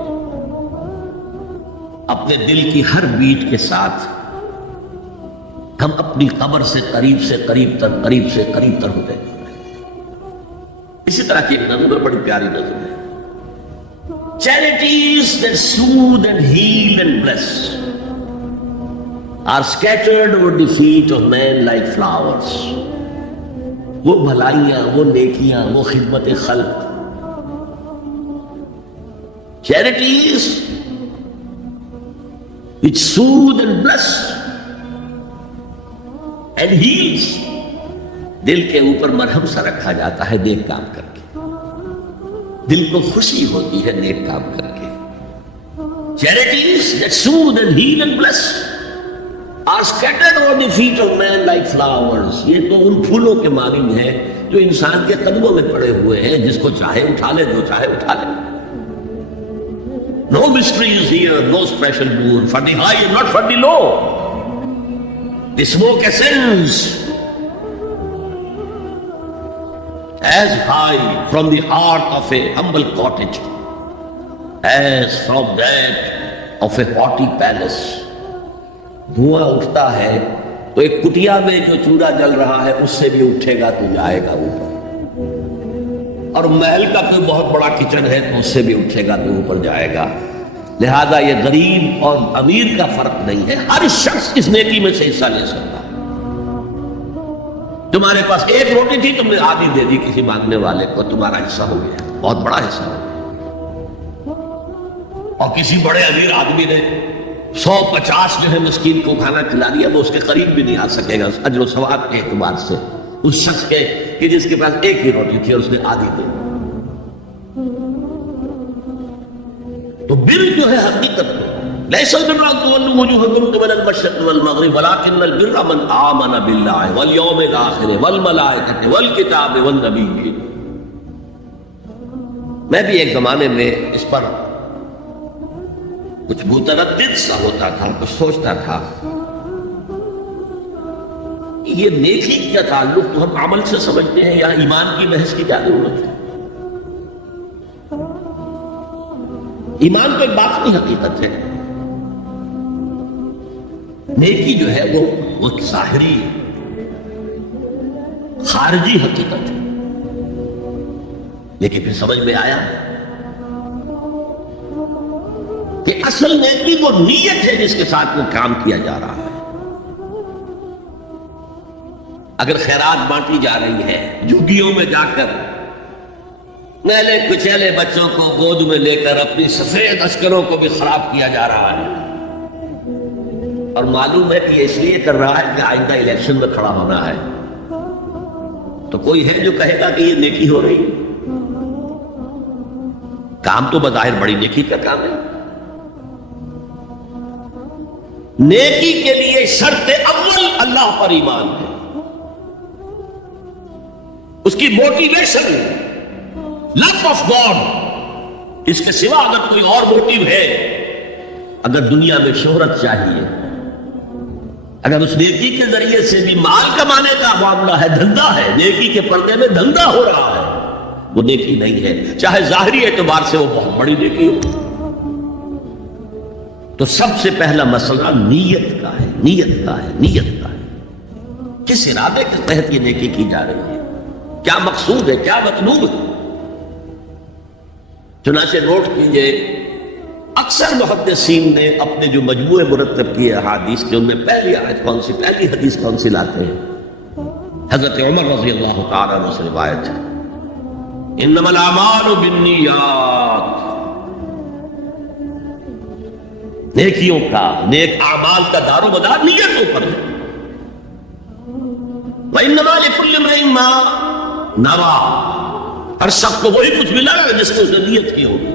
اپنے دل کی ہر بیٹ کے ساتھ ہم اپنی قبر سے قریب سے قریب تر, قریب سے قریب تر ہوتے ہیں. اسی طرح کی ایک نظم ہے, بڑی پیاری نظم ہے. Charities that soothe and heal and bless are scattered over the feet of men like flowers. وہ بھلائیاں، وہ نیکیاں، وہ خدمت خلق. Charities which soothe and bless and heals. دل کے اوپر مرہم سا رکھا جاتا ہے نیک کام کر کے. دل کو خوشی ہوتی ہے نیک کام کر کے. Charities that soothe and heal and bless are scattered on the feet of man like flowers. یہ تو ان پھولوں کے مانند ہے جو انسان کے قدموں میں پڑے ہوئے ہیں، جس کو چاہے اٹھا لے، جو چاہے اٹھا لے. No mysteries here, no special boon for the high and not for the low. The smoke ascends as high from the heart of a humble cottage as from that of a haughty palace. دھواں اٹھتا ہے تو ایک کٹیا میں جو چولہا جل رہا ہے اس سے بھی اٹھے گا تو جائے گا اوپر، اور محل کا کوئی بہت بڑا کچن ہے تو اس سے بھی اٹھے گا تو اوپر جائے گا. لہذا یہ غریب اور امیر کا فرق نہیں ہے، ہر شخص اس نیکی میں سے حصہ لے سکتا ہے. تمہارے پاس ایک روٹی تھی، تم نے آدھی دے دی کسی مانگنے والے کو، تمہارا حصہ ہو گیا، بہت بڑا حصہ ہو گیا. اور کسی بڑے امیر آدمی نے 150 جو ہے مسکین کو کھانا کھلا دیا، وہ اس کے قریب بھی نہیں آ سکے گا اجر و ثواب کے اعتبار سے اس شخص کے کہ جس کے پاس ایک ہی روٹی تھی اور اس نے آدھی دی. تو بر جو ہے حقیقت میں لیس البر ان تولوا وجوهكم قبل المشرق والمغرب ولكن البر من آمن بالله واليوم الآخر والملائكة والكتاب والنبيين. میں بھی ایک زمانے میں اس پر کچھ متردد سا ہوتا تھا، کچھ سوچتا تھا یہ نیکی کا تعلق تو ہم عمل سے سمجھتے ہیں یا ایمان کی بحث کی کیا ضرورت ہے؟ ایمان تو ایک باطنی حقیقت ہے، نیکی جو ہے وہ ظاہری خارجی حقیقت ہے. لیکن پھر سمجھ میں آیا کہ اصل نیکی وہ نیت ہے جس کے ساتھ وہ کام کیا جا رہا ہے. اگر خیرات بانٹی جا رہی ہے، جھگیوں میں جا کر نیلے کچیلے بچوں کو گود میں لے کر اپنی سفید عسکروں کو بھی خراب کیا جا رہا ہے، اور معلوم ہے کہ یہ اس لیے کر رہا ہے کہ آئندہ الیکشن میں کھڑا ہونا ہے، تو کوئی ہے جو کہے گا کہ یہ نیکی ہو رہی؟ کام تو بظاہر بڑی نیکی کا کام ہے. نیکی کے لیے شرط اول اللہ پر ایمان ہے، اس کی موٹیویشن لو آف گاڈ. اس کے سوا اگر کوئی اور موٹیو ہے، اگر دنیا میں شہرت چاہیے، اگر اس نیکی کے ذریعے سے بھی مال کمانے کا معاملہ ہے، دھندا ہے، نیکی کے پردے میں دھندا ہو رہا ہے، وہ نیکی نہیں ہے، چاہے ظاہری اعتبار سے وہ بہت بڑی نیکی ہو. تو سب سے پہلا مسئلہ نیت کا ہے، نیت کا ہے، نیت کا ہے. کس ارادے کے تحت یہ نیکی کی جا رہی ہے، کیا مقصود ہے، کیا مطلوب ہے. چنانچہ نوٹ کیجئے اکثر محدثین نے اپنے جو مجموعے مرتب کیے احادیث کے، ان میں پہلی آیت کون سی، پہلی حدیث کون سی لاتے ہیں؟ حضرت عمر رضی اللہ تعالیٰ عنہ سے روایت ہے، انما الاعمال بالنیات. نیکیوں کا، نیک اعمال کا دار و مدار نیتوں پر ہے. وانما لكل امرئ ما نوى. ہر شخص کو وہی کچھ ملا گا جس کو اس نے نیت کی ہوگی.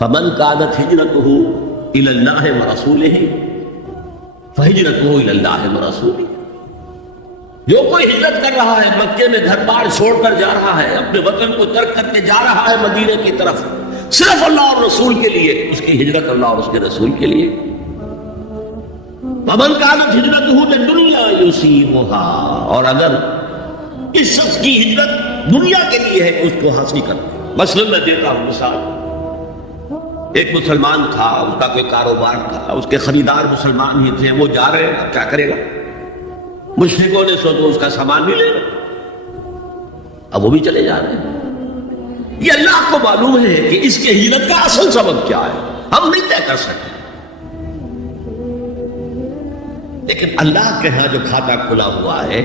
فمن كانت هجرته الى الله ورسوله فهجرته الى الله ورسوله. جو کوئی ہجرت کر رہا ہے، مکے میں گھر بار چھوڑ کر جا رہا ہے، اپنے وطن کو ترک کر کے جا رہا ہے مدینے کی طرف، صرف اللہ اور رسول کے لیے، اس کی ہجرت اللہ اور اس کے رسول کے لیے. ومن كانت هجرته للدنيا يصيبها. اور اگر اس شخص کی ہجرت دنیا کے لیے ہے، اس کو حاصل کرنا. مثلا میں دیتا ہوں مثال، ایک مسلمان تھا، اس کا کوئی کاروبار تھا، اس کے خریدار مسلمان ہی تھے، وہ جا رہے ہیں، اب کیا کرے گا؟ مشرکوں نے سوچا اس کا سامان بھی لے لو، اب وہ بھی چلے جا رہے ہیں. یہ اللہ کو معلوم ہے کہ اس کے ہجرت کا اصل سبب کیا ہے، ہم نہیں طے کر سکتے. لیکن اللہ کے ہاں جو کھاتا کھلا ہوا ہے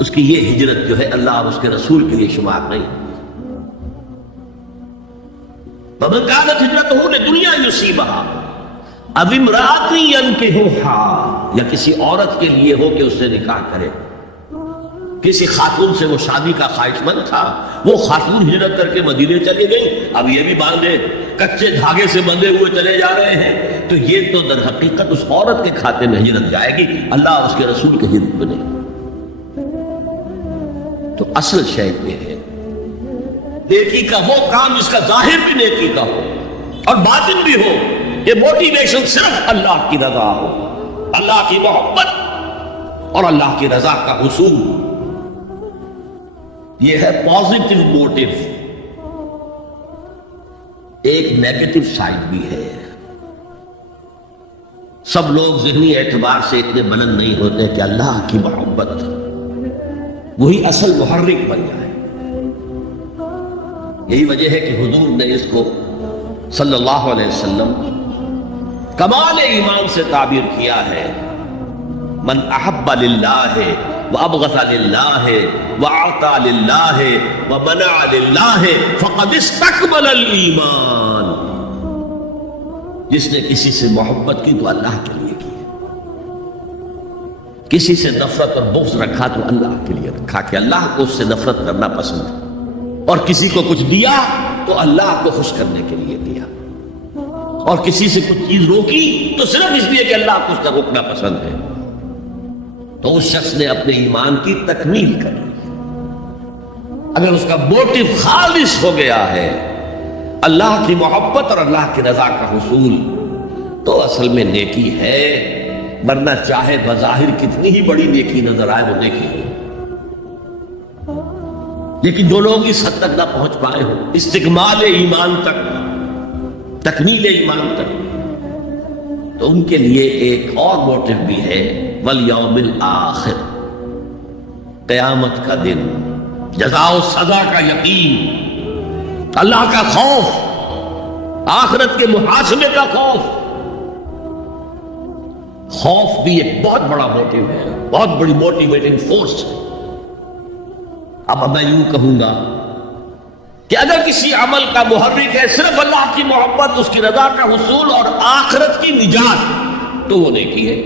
اس کی یہ ہجرت جو ہے اللہ اور اس کے رسول کے لیے شمار نہیں. وَمَنْ كَانَتْ هِجْرَتُهُ لِدُنْيَا يُصِيبُهَا أَوِ امْرَأَةٍ يَنكِحُهَا، یا کسی عورت کے لیے ہو کہ اس سے نکاح کرے. کسی خاتون سے وہ شادی کا خواہش مند تھا، وہ خاتون ہجرت کر کے مدینے چلی گئی، اب یہ بھی باندھے کچے دھاگے سے بندھے ہوئے چلے جا رہے ہیں، تو یہ تو در حقیقت اس عورت کے کھاتے میں ہجرت جائے گی، اللہ اور اس کے رسول کی ہجرت میں نہیں. تو اصل شے یہ ہے نیکی کا وہ کام جس کا ظاہر بھی نیکی کا ہو اور باطن بھی ہو، یہ موٹیویشن صرف اللہ کی رضا ہو، اللہ کی محبت اور اللہ کی رضا کا حصول. یہ ہے پازیٹیو موٹیو. ایک نیگیٹو سائڈ بھی ہے. سب لوگ ذہنی اعتبار سے اتنے بلند نہیں ہوتے کہ اللہ کی محبت وہی اصل محرک بن جائے. یہی وجہ ہے کہ حضور نے اس کو صلی اللہ علیہ وسلم کمال ایمان سے تعبیر کیا ہے. من احب للہ وابغض للہ واعطى للہ ومنع للہ فقد استکمل الایمان. جس نے کسی سے محبت کی تو اللہ کے لیے کی، کسی سے نفرت اور بغض رکھا تو اللہ کے لیے رکھا کہ اللہ کو اس سے نفرت کرنا پسند ہے، اور کسی کو کچھ دیا تو اللہ کو خوش کرنے کے لیے دیا، اور کسی سے کچھ چیز روکی تو صرف اس لیے کہ اللہ کو اس کا روکنا پسند ہے. تو اس شخص نے اپنے ایمان کی تکمیل کر لی. اگر اس کا موٹیو خالص ہو گیا ہے اللہ کی محبت اور اللہ کی رضا کا حصول، تو اصل میں نیکی ہے. ورنہ چاہے بظاہر کتنی ہی بڑی نیکی نظر آئے وہ نیکی ہے، لیکن جو لوگ اس حد تک نہ پہنچ پائے ہو، استکمال ایمان تک، تکمیل ایمان تک، تو ان کے لیے ایک اور موٹیو بھی ہے، والیوم الآخر، قیامت کا دن، جزا و سزا کا یقین، اللہ کا خوف، آخرت کے محاسبے کا خوف. خوف بھی ایک بہت بڑا موٹیو ہے، بہت بڑی موٹیویٹنگ فورس ہے. اب میں یوں کہوں گا کہ اگر کسی عمل کا محرک ہے صرف اللہ کی محبت، اس کی رضا کا حصول اور آخرت کی نجات، تو وہ نیکی ہے.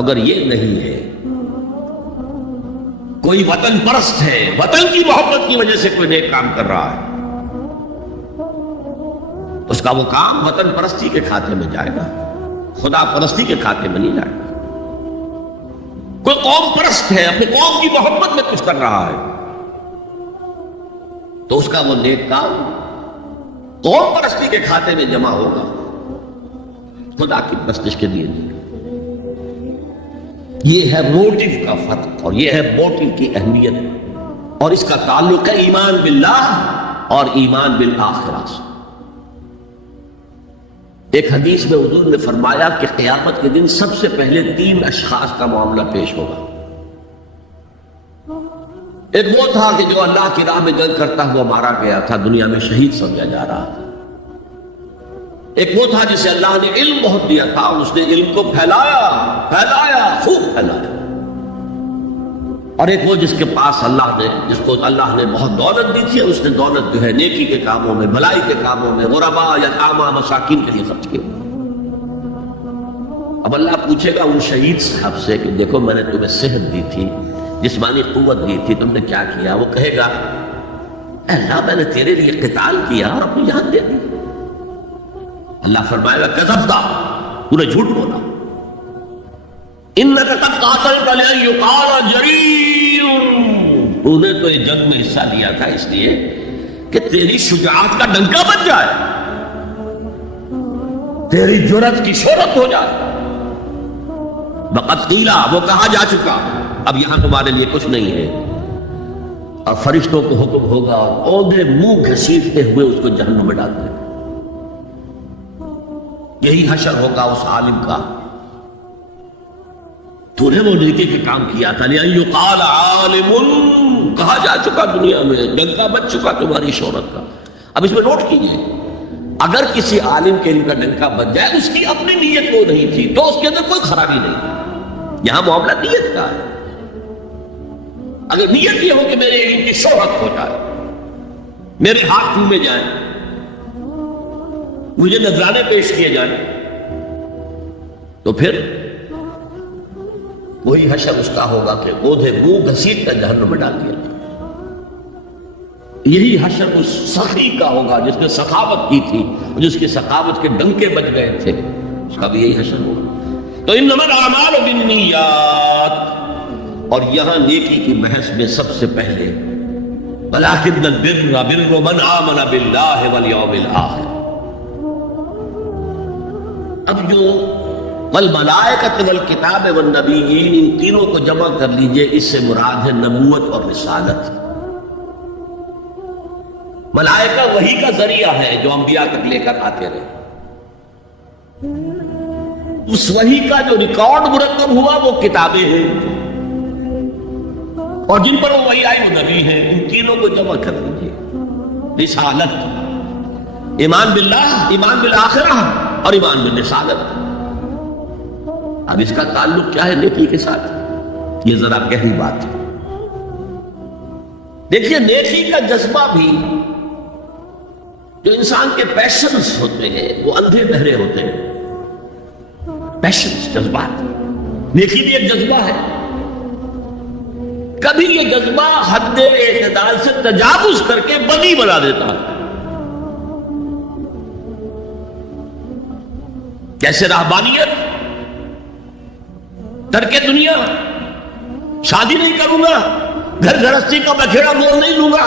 اگر یہ نہیں ہے، کوئی وطن پرست ہے، وطن کی محبت کی وجہ سے کوئی نیک کام کر رہا ہے، اس کا وہ کام وطن پرستی کے کھاتے میں جائے گا، خدا پرستی کے کھاتے میں نہیں جائے گا. کوئی قوم پرست ہے، اپنی قوم کی محبت میں کچھ کر رہا ہے، تو اس کا وہ نیک کام قوم پرستی کے کھاتے میں جمع ہوگا، خدا کی پرستش کے لیے نہیں. یہ ہے موٹیو کا فرق، اور یہ ہے موٹیو کی اہمیت، اور اس کا تعلق ہے ایمان باللہ اور ایمان بالآخرہ سے. ایک حدیث میں حضور نے فرمایا کہ قیامت کے دن سب سے پہلے 3 اشخاص کا معاملہ پیش ہوگا. ایک وہ تھا کہ جو اللہ کی راہ میں جنگ کرتا ہوا مارا گیا تھا، دنیا میں شہید سمجھا جا رہا تھا. ایک وہ تھا جسے اللہ نے علم بہت دیا تھا اور اس نے علم کو پھیلایا خوب پھیلایا. اور ایک وہ جس کے پاس جس کو اللہ نے بہت دولت دی تھی، اور اس نے دولت جو ہے نیکی کے کاموں میں، بھلائی کے کاموں میں، غربا، یتاما، مساکین کے لیے خرچ کیا. اب اللہ پوچھے گا ان شہید صاحب سے کہ دیکھو میں نے تمہیں صحت دی تھی، جسمانی قوت دی تھی، تم نے کیا کیا؟ وہ کہے گا اے اللہ میں نے تیرے لیے قتال کیا اور اپنی جان دے دی. اللہ فرمائے گا کذبت، تو نے جھوٹ بولا. انک قد قاتلت لئن یقال جریء، تو نے تو اس جنگ میں حصہ لیا تھا اس لیے کہ تیری شجاعت کا ڈنکا بج جائے، تیری جرأت کی شہرت ہو جائے. وقد قیل، وہ کہا جا چکا، اب یہاں تمہارے لیے کچھ نہیں ہے. اور فرشتوں کو حکم ہوگا اور اودے منہ گھسیٹتے ہوئے اس کو جہنم میں ڈال دیں. یہی حشر ہوگا اس عالم کا، تو نے وہ نیکی کے کام کیا تھا. لئن یقال عالم، کہا جا چکا دنیا میں، ڈنکا بج چکا تمہاری شہرت کا. اب اس میں نوٹ کیجئے، اگر کسی عالم کے علم کا ڈنکا بج جائے، اس کی اپنی نیت وہ نہیں تھی تو اس کے اندر کوئی خرابی نہیں ہے. یہاں معاملہ نیت کا ہے. اگر نیت یہ ہو کہ میرے علم کی شہرت ہو جائے، میرے ہاتھ چومے جائیں، مجھے نذرانے پیش کیے جائیں، تو پھر وہی حشر اس کا ہوگا کہ اوندھے منہ گھسیٹ کر جہنم میں ڈال دیا جائے۔ یہی حشر اس سخی کا ہوگا جس نے سخاوت کی تھی، جس کی سخاوت کے ڈنکے بج گئے تھے، اس کا بھی یہی حشر ہوگا۔ تو انما الاعمال بالنیات، اور یہاں نیکی کی بحث میں سب سے پہلے ولکن البر بر من آمن باللہ والیوم الآخر۔ اب جو والملائکۃ والکتاب والنبیین، ان تینوں کو جمع کر لیجئے، اس سے مراد ہے نبوت اور رسالت۔ ملائکہ وحی کا ذریعہ ہے جو انبیاء تک لے کر آتے رہے، اس وحی کا جو ریکارڈ مرتب ہوا وہ کتابیں ہیں، اور جن پر وہ وحی آئی وہ نبی ہیں۔ ان تینوں کو جمع کر لیجئے، رسالت، ایمان باللہ، ایمان بالآخرہ اور ایمان بالرسالت۔ اب اس کا تعلق کیا ہے نیکی کے ساتھ؟ یہ ذرا گہری بات ہے۔ دیکھیے نیکی کا جذبہ بھی، جو انسان کے پیشنز ہوتے ہیں وہ اندھے بہرے ہوتے ہیں۔ پیشنز، جذبات، نیکی بھی ایک جذبہ ہے۔ کبھی یہ جذبہ حد اعتدال سے تجاوز کر کے بدی بنا دیتا ہے، کیسے رہبانیت، ترک دنیا، شادی نہیں کروں گا، گھر گھرستی کا بکھیڑا مول نہیں لوں گا،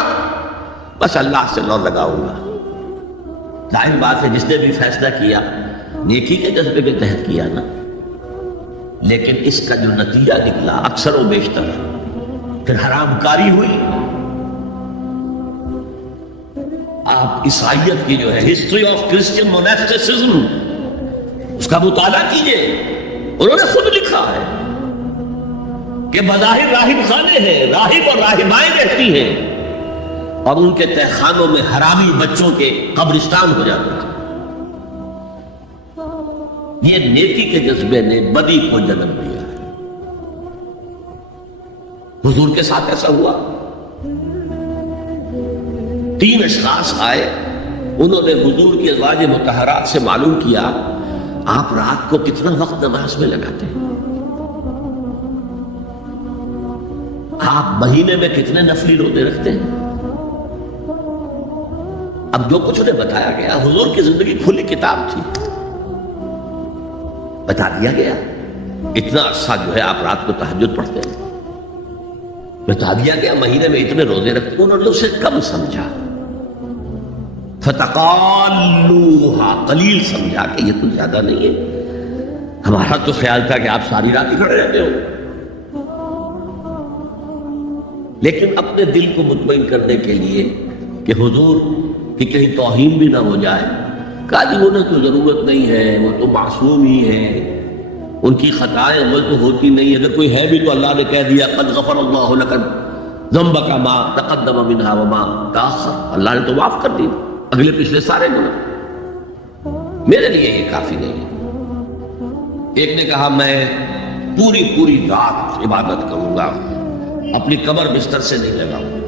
بس اللہ سے لو لگاؤں گا۔ ظاہر بات ہے جس نے بھی فیصلہ کیا نیکی کے جذبے کے تحت کیا نا، لیکن اس کا جو نتیجہ نکلا اکثر و بیشتر پھر حرام کاری ہوئی۔ آپ عیسائیت کی جو ہے ہسٹری آف کرسچن موناسٹسزم، اس کا مطالعہ کیجئے، انہوں نے خود لکھا ہے کہ بظاہر راہب خانے ہیں، راہب اور راہبائیں رہتی ہیں، اور ان کے تہخانوں میں حرامی بچوں کے قبرستان ہو جاتے تھے۔ یہ نیکی کے جذبے نے بدی کو جنم دیا ہے۔ حضور کے ساتھ ایسا ہوا، 3 اشخاص آئے، انہوں نے حضور کی ازواج مطہرات سے معلوم کیا آپ رات کو کتنا وقت نماز میں لگاتے ہیں، آپ مہینے میں کتنے نفلی روزے رکھتے ہیں۔ اب جو کچھ انہیں بتایا گیا، حضور کی زندگی کھلی کتاب تھی، بتا دیا گیا اتنا عرصہ جو ہے آپ رات کو تہجد پڑھتے ہیں، بتا دیا گیا مہینے میں اتنے روزے رکھتے ہیں۔ انہوں نے اسے کم سمجھا، فتقالوها، قلیل سمجھا کہ یہ تو زیادہ نہیں ہے، ہمارا تو خیال تھا کہ آپ ساری رات ہی کھڑے رہتے ہو۔ لیکن اپنے دل کو مطمئن کرنے کے لیے کہ حضور کی کہیں توہین بھی نہ ہو جائے، کہا جی انہیں تو ضرورت نہیں ہے، وہ تو معصوم ہی ہے، ان کی خطائیں عمل تو ہوتی نہیں، اگر کوئی ہے بھی تو اللہ نے کہہ دیا قد غفر اللہ لک ذنبک ما تقدم منها وما تاخر، اللہ نے تو معاف کر دی اگلے پچھلے سارے گناہ، میرے لیے یہ کافی نہیں ہے۔ ایک نے کہا میں پوری رات عبادت کروں گا، اپنی کمر بستر سے نہیں لگاؤں گا۔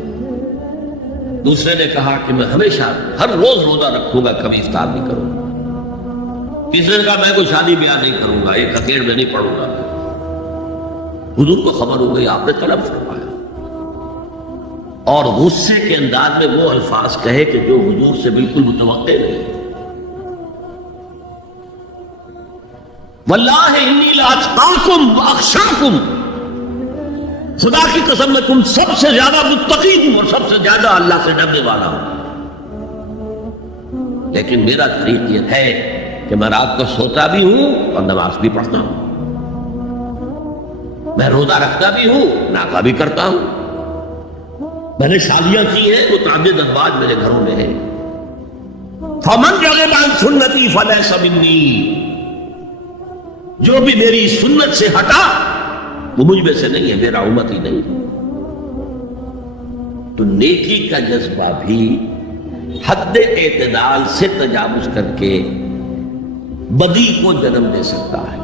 دوسرے نے کہا کہ میں ہمیشہ ہر روز روزہ رکھوں گا، کبھی افطار نہیں کروں گا۔ تیسرے نے کہا میں کوئی شادی بیاہ نہیں کروں گا، ایک اکیڑ میں نہیں پڑھوں گا۔ حضور کو خبر ہو گئی، آپ نے طلب فرمایا اور غصے کے انداز میں وہ الفاظ کہے کہ جو حضور سے بالکل متوقع نہیں۔ واللہ انی لاتقاکم واخشاکم، خدا کی قسم میں تم سب سے زیادہ متقی ہوں اور سب سے زیادہ اللہ سے ڈرنے والا ہوں، لیکن میرا طریق یہ ہے کہ میں رات کو سوتا بھی ہوں اور نماز بھی پڑھتا ہوں، میں روزہ رکھتا بھی ہوں، نافلہ بھی کرتا ہوں، میں نے شادیاں کی ہیں، متعدد ازواج میرے گھروں میں ہیں۔ فمن رغب عن سنتی فلیس منی، جو بھی میری سنت سے ہٹا وہ مجھ میں سے نہیں ہے، میرا امت ہی نہیں۔ تو نیکی کا جذبہ بھی حد اعتدال سے تجاوز کر کے بدی کو جنم دے سکتا ہے۔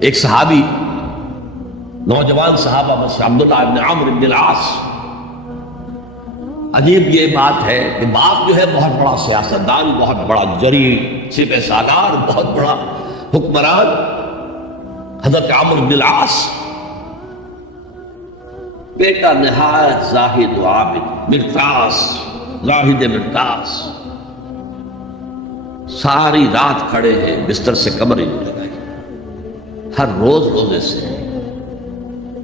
ایک صحابی نوجوان صحابہ میں سے عبداللہ ابن عمرو بن العاص. عجیب یہ بات ہے کہ باپ جو ہے بہت بڑا سیاستدان، بہت بڑا جری سپہ سالار، بہت بڑا حکمران، حضرت عمرو بن العاص. بیٹا نہایت زاہد و عابد، مرتاس، زاہد مرتاس، ساری رات کھڑے ہیں، بستر سے کمر ہی نہیں لگائی، ہر روز روزے سے.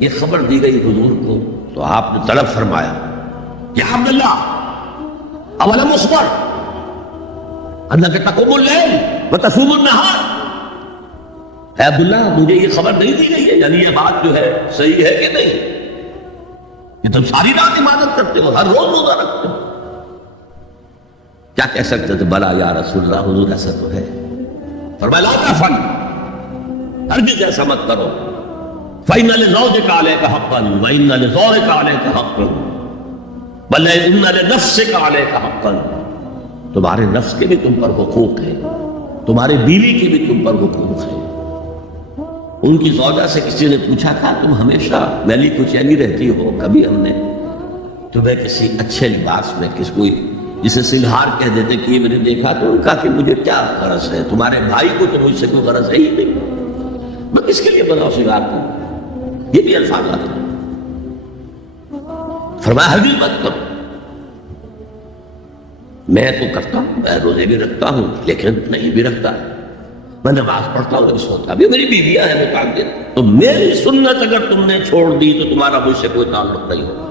یہ خبر دی گئی حضور کو تو آپ نے طلب فرمایا، یا عبداللہ اولم اخبر انک تقوم اللیل وتصوم النہار. اے عبداللہ مجھے یہ خبر نہیں دی گئی ہے، یعنی یہ بات جو ہے صحیح ہے کہ نہیں؟ یہ تم ساری رات عبادت کرتے ہو، ہر روز روزہ رکھتے ہو. کیا کہہ سکتے تھے؟ بلا یا رسول اللہ، حضور ایسا تو ہے. فرمایا لا تفعل، ہرگز ایسا مت کرو. فإن لزوجك عليك حقا وإن لزوجك عليك حقا بل إن لنفسك عليك حقا. تمہارے نفس کے بھی تم پر حقوق ہے، تمہاری بیوی کے بھی تم پر حقوق ہے. ان کی زوجہ سے کسی نے پوچھا تھا تم ہمیشہ میلی کچیلی رہتی ہو، کبھی ہم نے تمہیں کسی اچھے لباس میں کس کوئی جسے سلہار کہہ دیتے کہ میں نے دیکھا؟ تو ان کا کہ مجھے کیا غرض ہے، تمہارے بھائی کو تو مجھ سے کوئی غرض ہے ہی نہیں، میں کس کے لیے بناؤ سنگار کروں. یہ بھی الفاظ آتے ہیں. فرمایا ہرگز مت کرو. میں تو کرتا ہوں، میں روزے بھی رکھتا ہوں لیکن نہیں بھی رکھتا، میں نماز پڑھتا ہوں سوتا بھی، میری بیویاں ہیں متعدد، تو میری سنت اگر تم نے چھوڑ دی تو تمہارا مجھ سے کوئی تعلق نہیں ہوگا.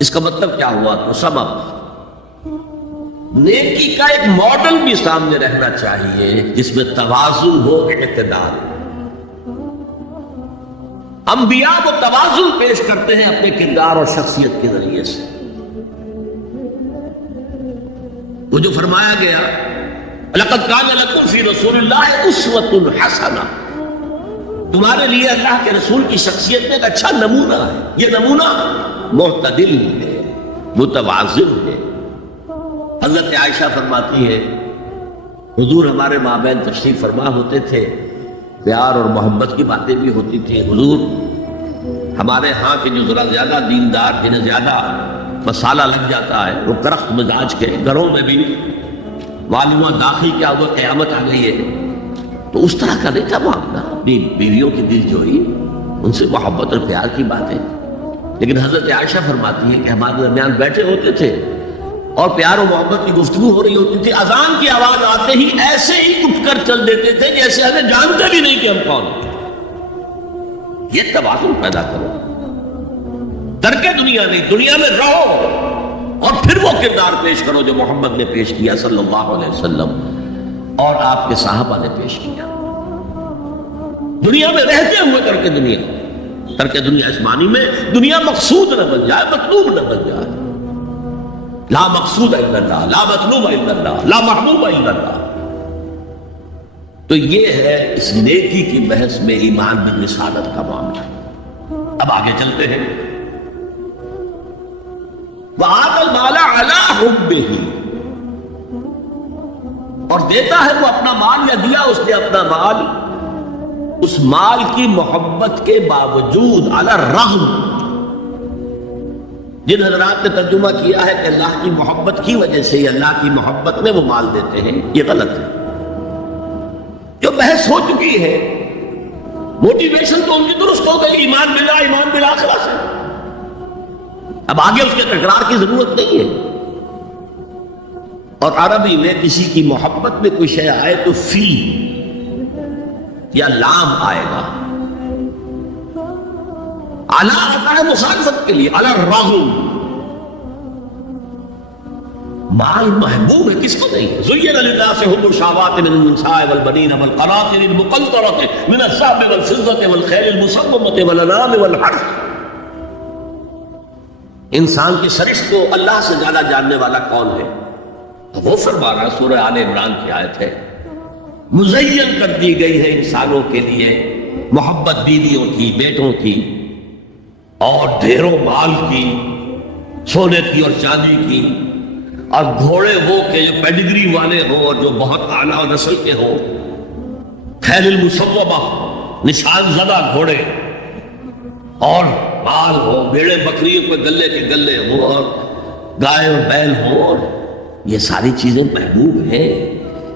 اس کا مطلب کیا ہوا؟ تو سبب نیکی کا ایک ماڈل بھی سامنے رہنا چاہیے جس میں توازن ہو، اعتدال. انبیاء وہ توازن پیش کرتے ہیں اپنے کردار اور شخصیت کے ذریعے سے. وہ جو فرمایا گیا لقد کان لکم فی رسول اللہ اسوۃ حسنہ، تمہارے لیے اللہ کے رسول کی شخصیت میں ایک اچھا نمونہ ہے. یہ نمونہ معتدل ہے، متوازن ہے. حضرت عائشہ فرماتی ہے حضور ہمارے مابین تشریف فرما ہوتے تھے، پیار اور محبت کی باتیں بھی ہوتی تھی. حضور ہمارے ہاں کے جو ذرا زیادہ دیندار، جنہیں زیادہ مسالہ لگ جاتا ہے، وہ کرخت مزاج کے گھروں میں بھی والدہ داخل کیا ہوا قیامت آ گئی ہے، تو اس طرح کا نہیں تھا معاملہ. اپنی بیویوں کی دل جوئی، ان سے محبت اور پیار کی باتیں. لیکن حضرت عائشہ فرماتی ہے کہ ہمارے درمیان بیٹھے ہوتے تھے اور پیار و محبت کی گفتگو ہو رہی ہوتی تھی، اذان کی آواز آتے ہی ایسے ہی اٹھ کر چل دیتے تھے جیسے ہمیں جانتے بھی نہیں کہ ہم کون ہیں. یہ توازن پیدا کرو، ترک دنیا نہیں، دنیا میں رہو اور پھر وہ کردار پیش کرو جو محمد نے پیش کیا صلی اللہ علیہ وسلم اور آپ کے صحابہ نے پیش کیا. دنیا میں رہتے ہوئے ترک دنیا اس معنی میں دنیا مقصود نہ بن جائے، مطلوب نہ بن جائے. لا مقصود الا اللہ، لا مطلوب الا اللہ، لا محبوب الا اللہ. تو یہ ہے اس نیکی کی بحث میں ایمان بالرسالت کا معاملہ. اب آگے چلتے ہیں. وَآتَى الْمَالَ عَلَىٰ حُبِّهِ، اور دیتا ہے وہ اپنا مال، یا دیا اس نے اپنا مال اس مال کی محبت کے باوجود، علی الرغم. جن حضرات نے ترجمہ کیا ہے کہ اللہ کی محبت کی وجہ سے یا اللہ کی محبت میں وہ مال دیتے ہیں، یہ غلط ہے. جو بحث ہو چکی ہے، موٹیویشن تو ان کی درست ہو گئی، ایمان باللہ، ایمان بالآخرہ سے. اب آگے اس کے تکرار کی ضرورت نہیں ہے. اور عربی میں کسی کی محبت میں کوئی شے آئے تو فی یا لام آئے گا. علی آتا ہے مخالفت کے لیے، علی الرغم. مال محبوب ہے، کس کو نہیں؟ زین للناس حب الشہوات من النساء والبنین والقناطر المقنطرۃ من الذهب والفضة والخیل المسومۃ والانعام والحرث. انسان کی سرشت کو اللہ سے زیادہ جاننے والا کون ہے؟ تو وہ فرما رہا سورہ آل عمران کی آیت ہے، مزین کر دی گئی ہے انسانوں کے لیے محبت بیویوں کی، بیٹوں کی، اور ڈھیروں مال کی، سونے کی اور چاندی کی، اور گھوڑے وہ کہ جو پیڈگری والے ہوں اور جو بہت اعلیٰ نسل کے ہوں، خیل المسومہ، نشان زدہ گھوڑے اور مال ہو، بھیڑے بکریوں کے گلے کے گلے ہو، اور گائے اور بیل ہو، اور یہ ساری چیزیں محبوب ہیں.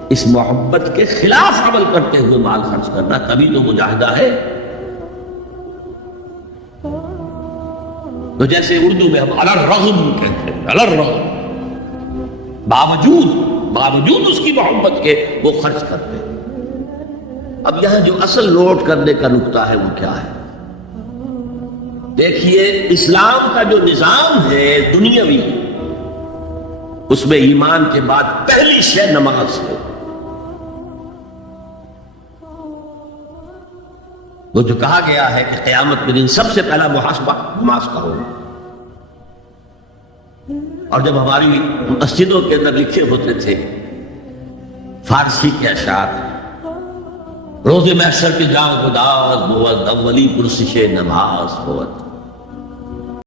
اس محبت کے خلاف عمل کرتے ہوئے مال خرچ کرنا تبھی تو مجاہدہ ہے. تو جیسے اردو میں ہم الرغم کہتے ہیں، الرغم، باوجود اس کی محبت کے وہ خرچ کرتے ہیں. اب یہاں جو اصل نوٹ کرنے کا نقطہ ہے وہ کیا ہے؟ دیکھیے، اسلام کا جو نظام ہے دنیاوی، اس میں ایمان کے بعد پہلی شے نماز ہے. وہ جو کہا گیا ہے کہ قیامت کے دن سب سے پہلا محاسبہ نماز کا ہوگا. اور جب ہماری مسجدوں کے اندر لکھے ہوتے تھے فارسی کے اشعار، روز محشر کی جان گداز بود اولی پرسش نماز بود،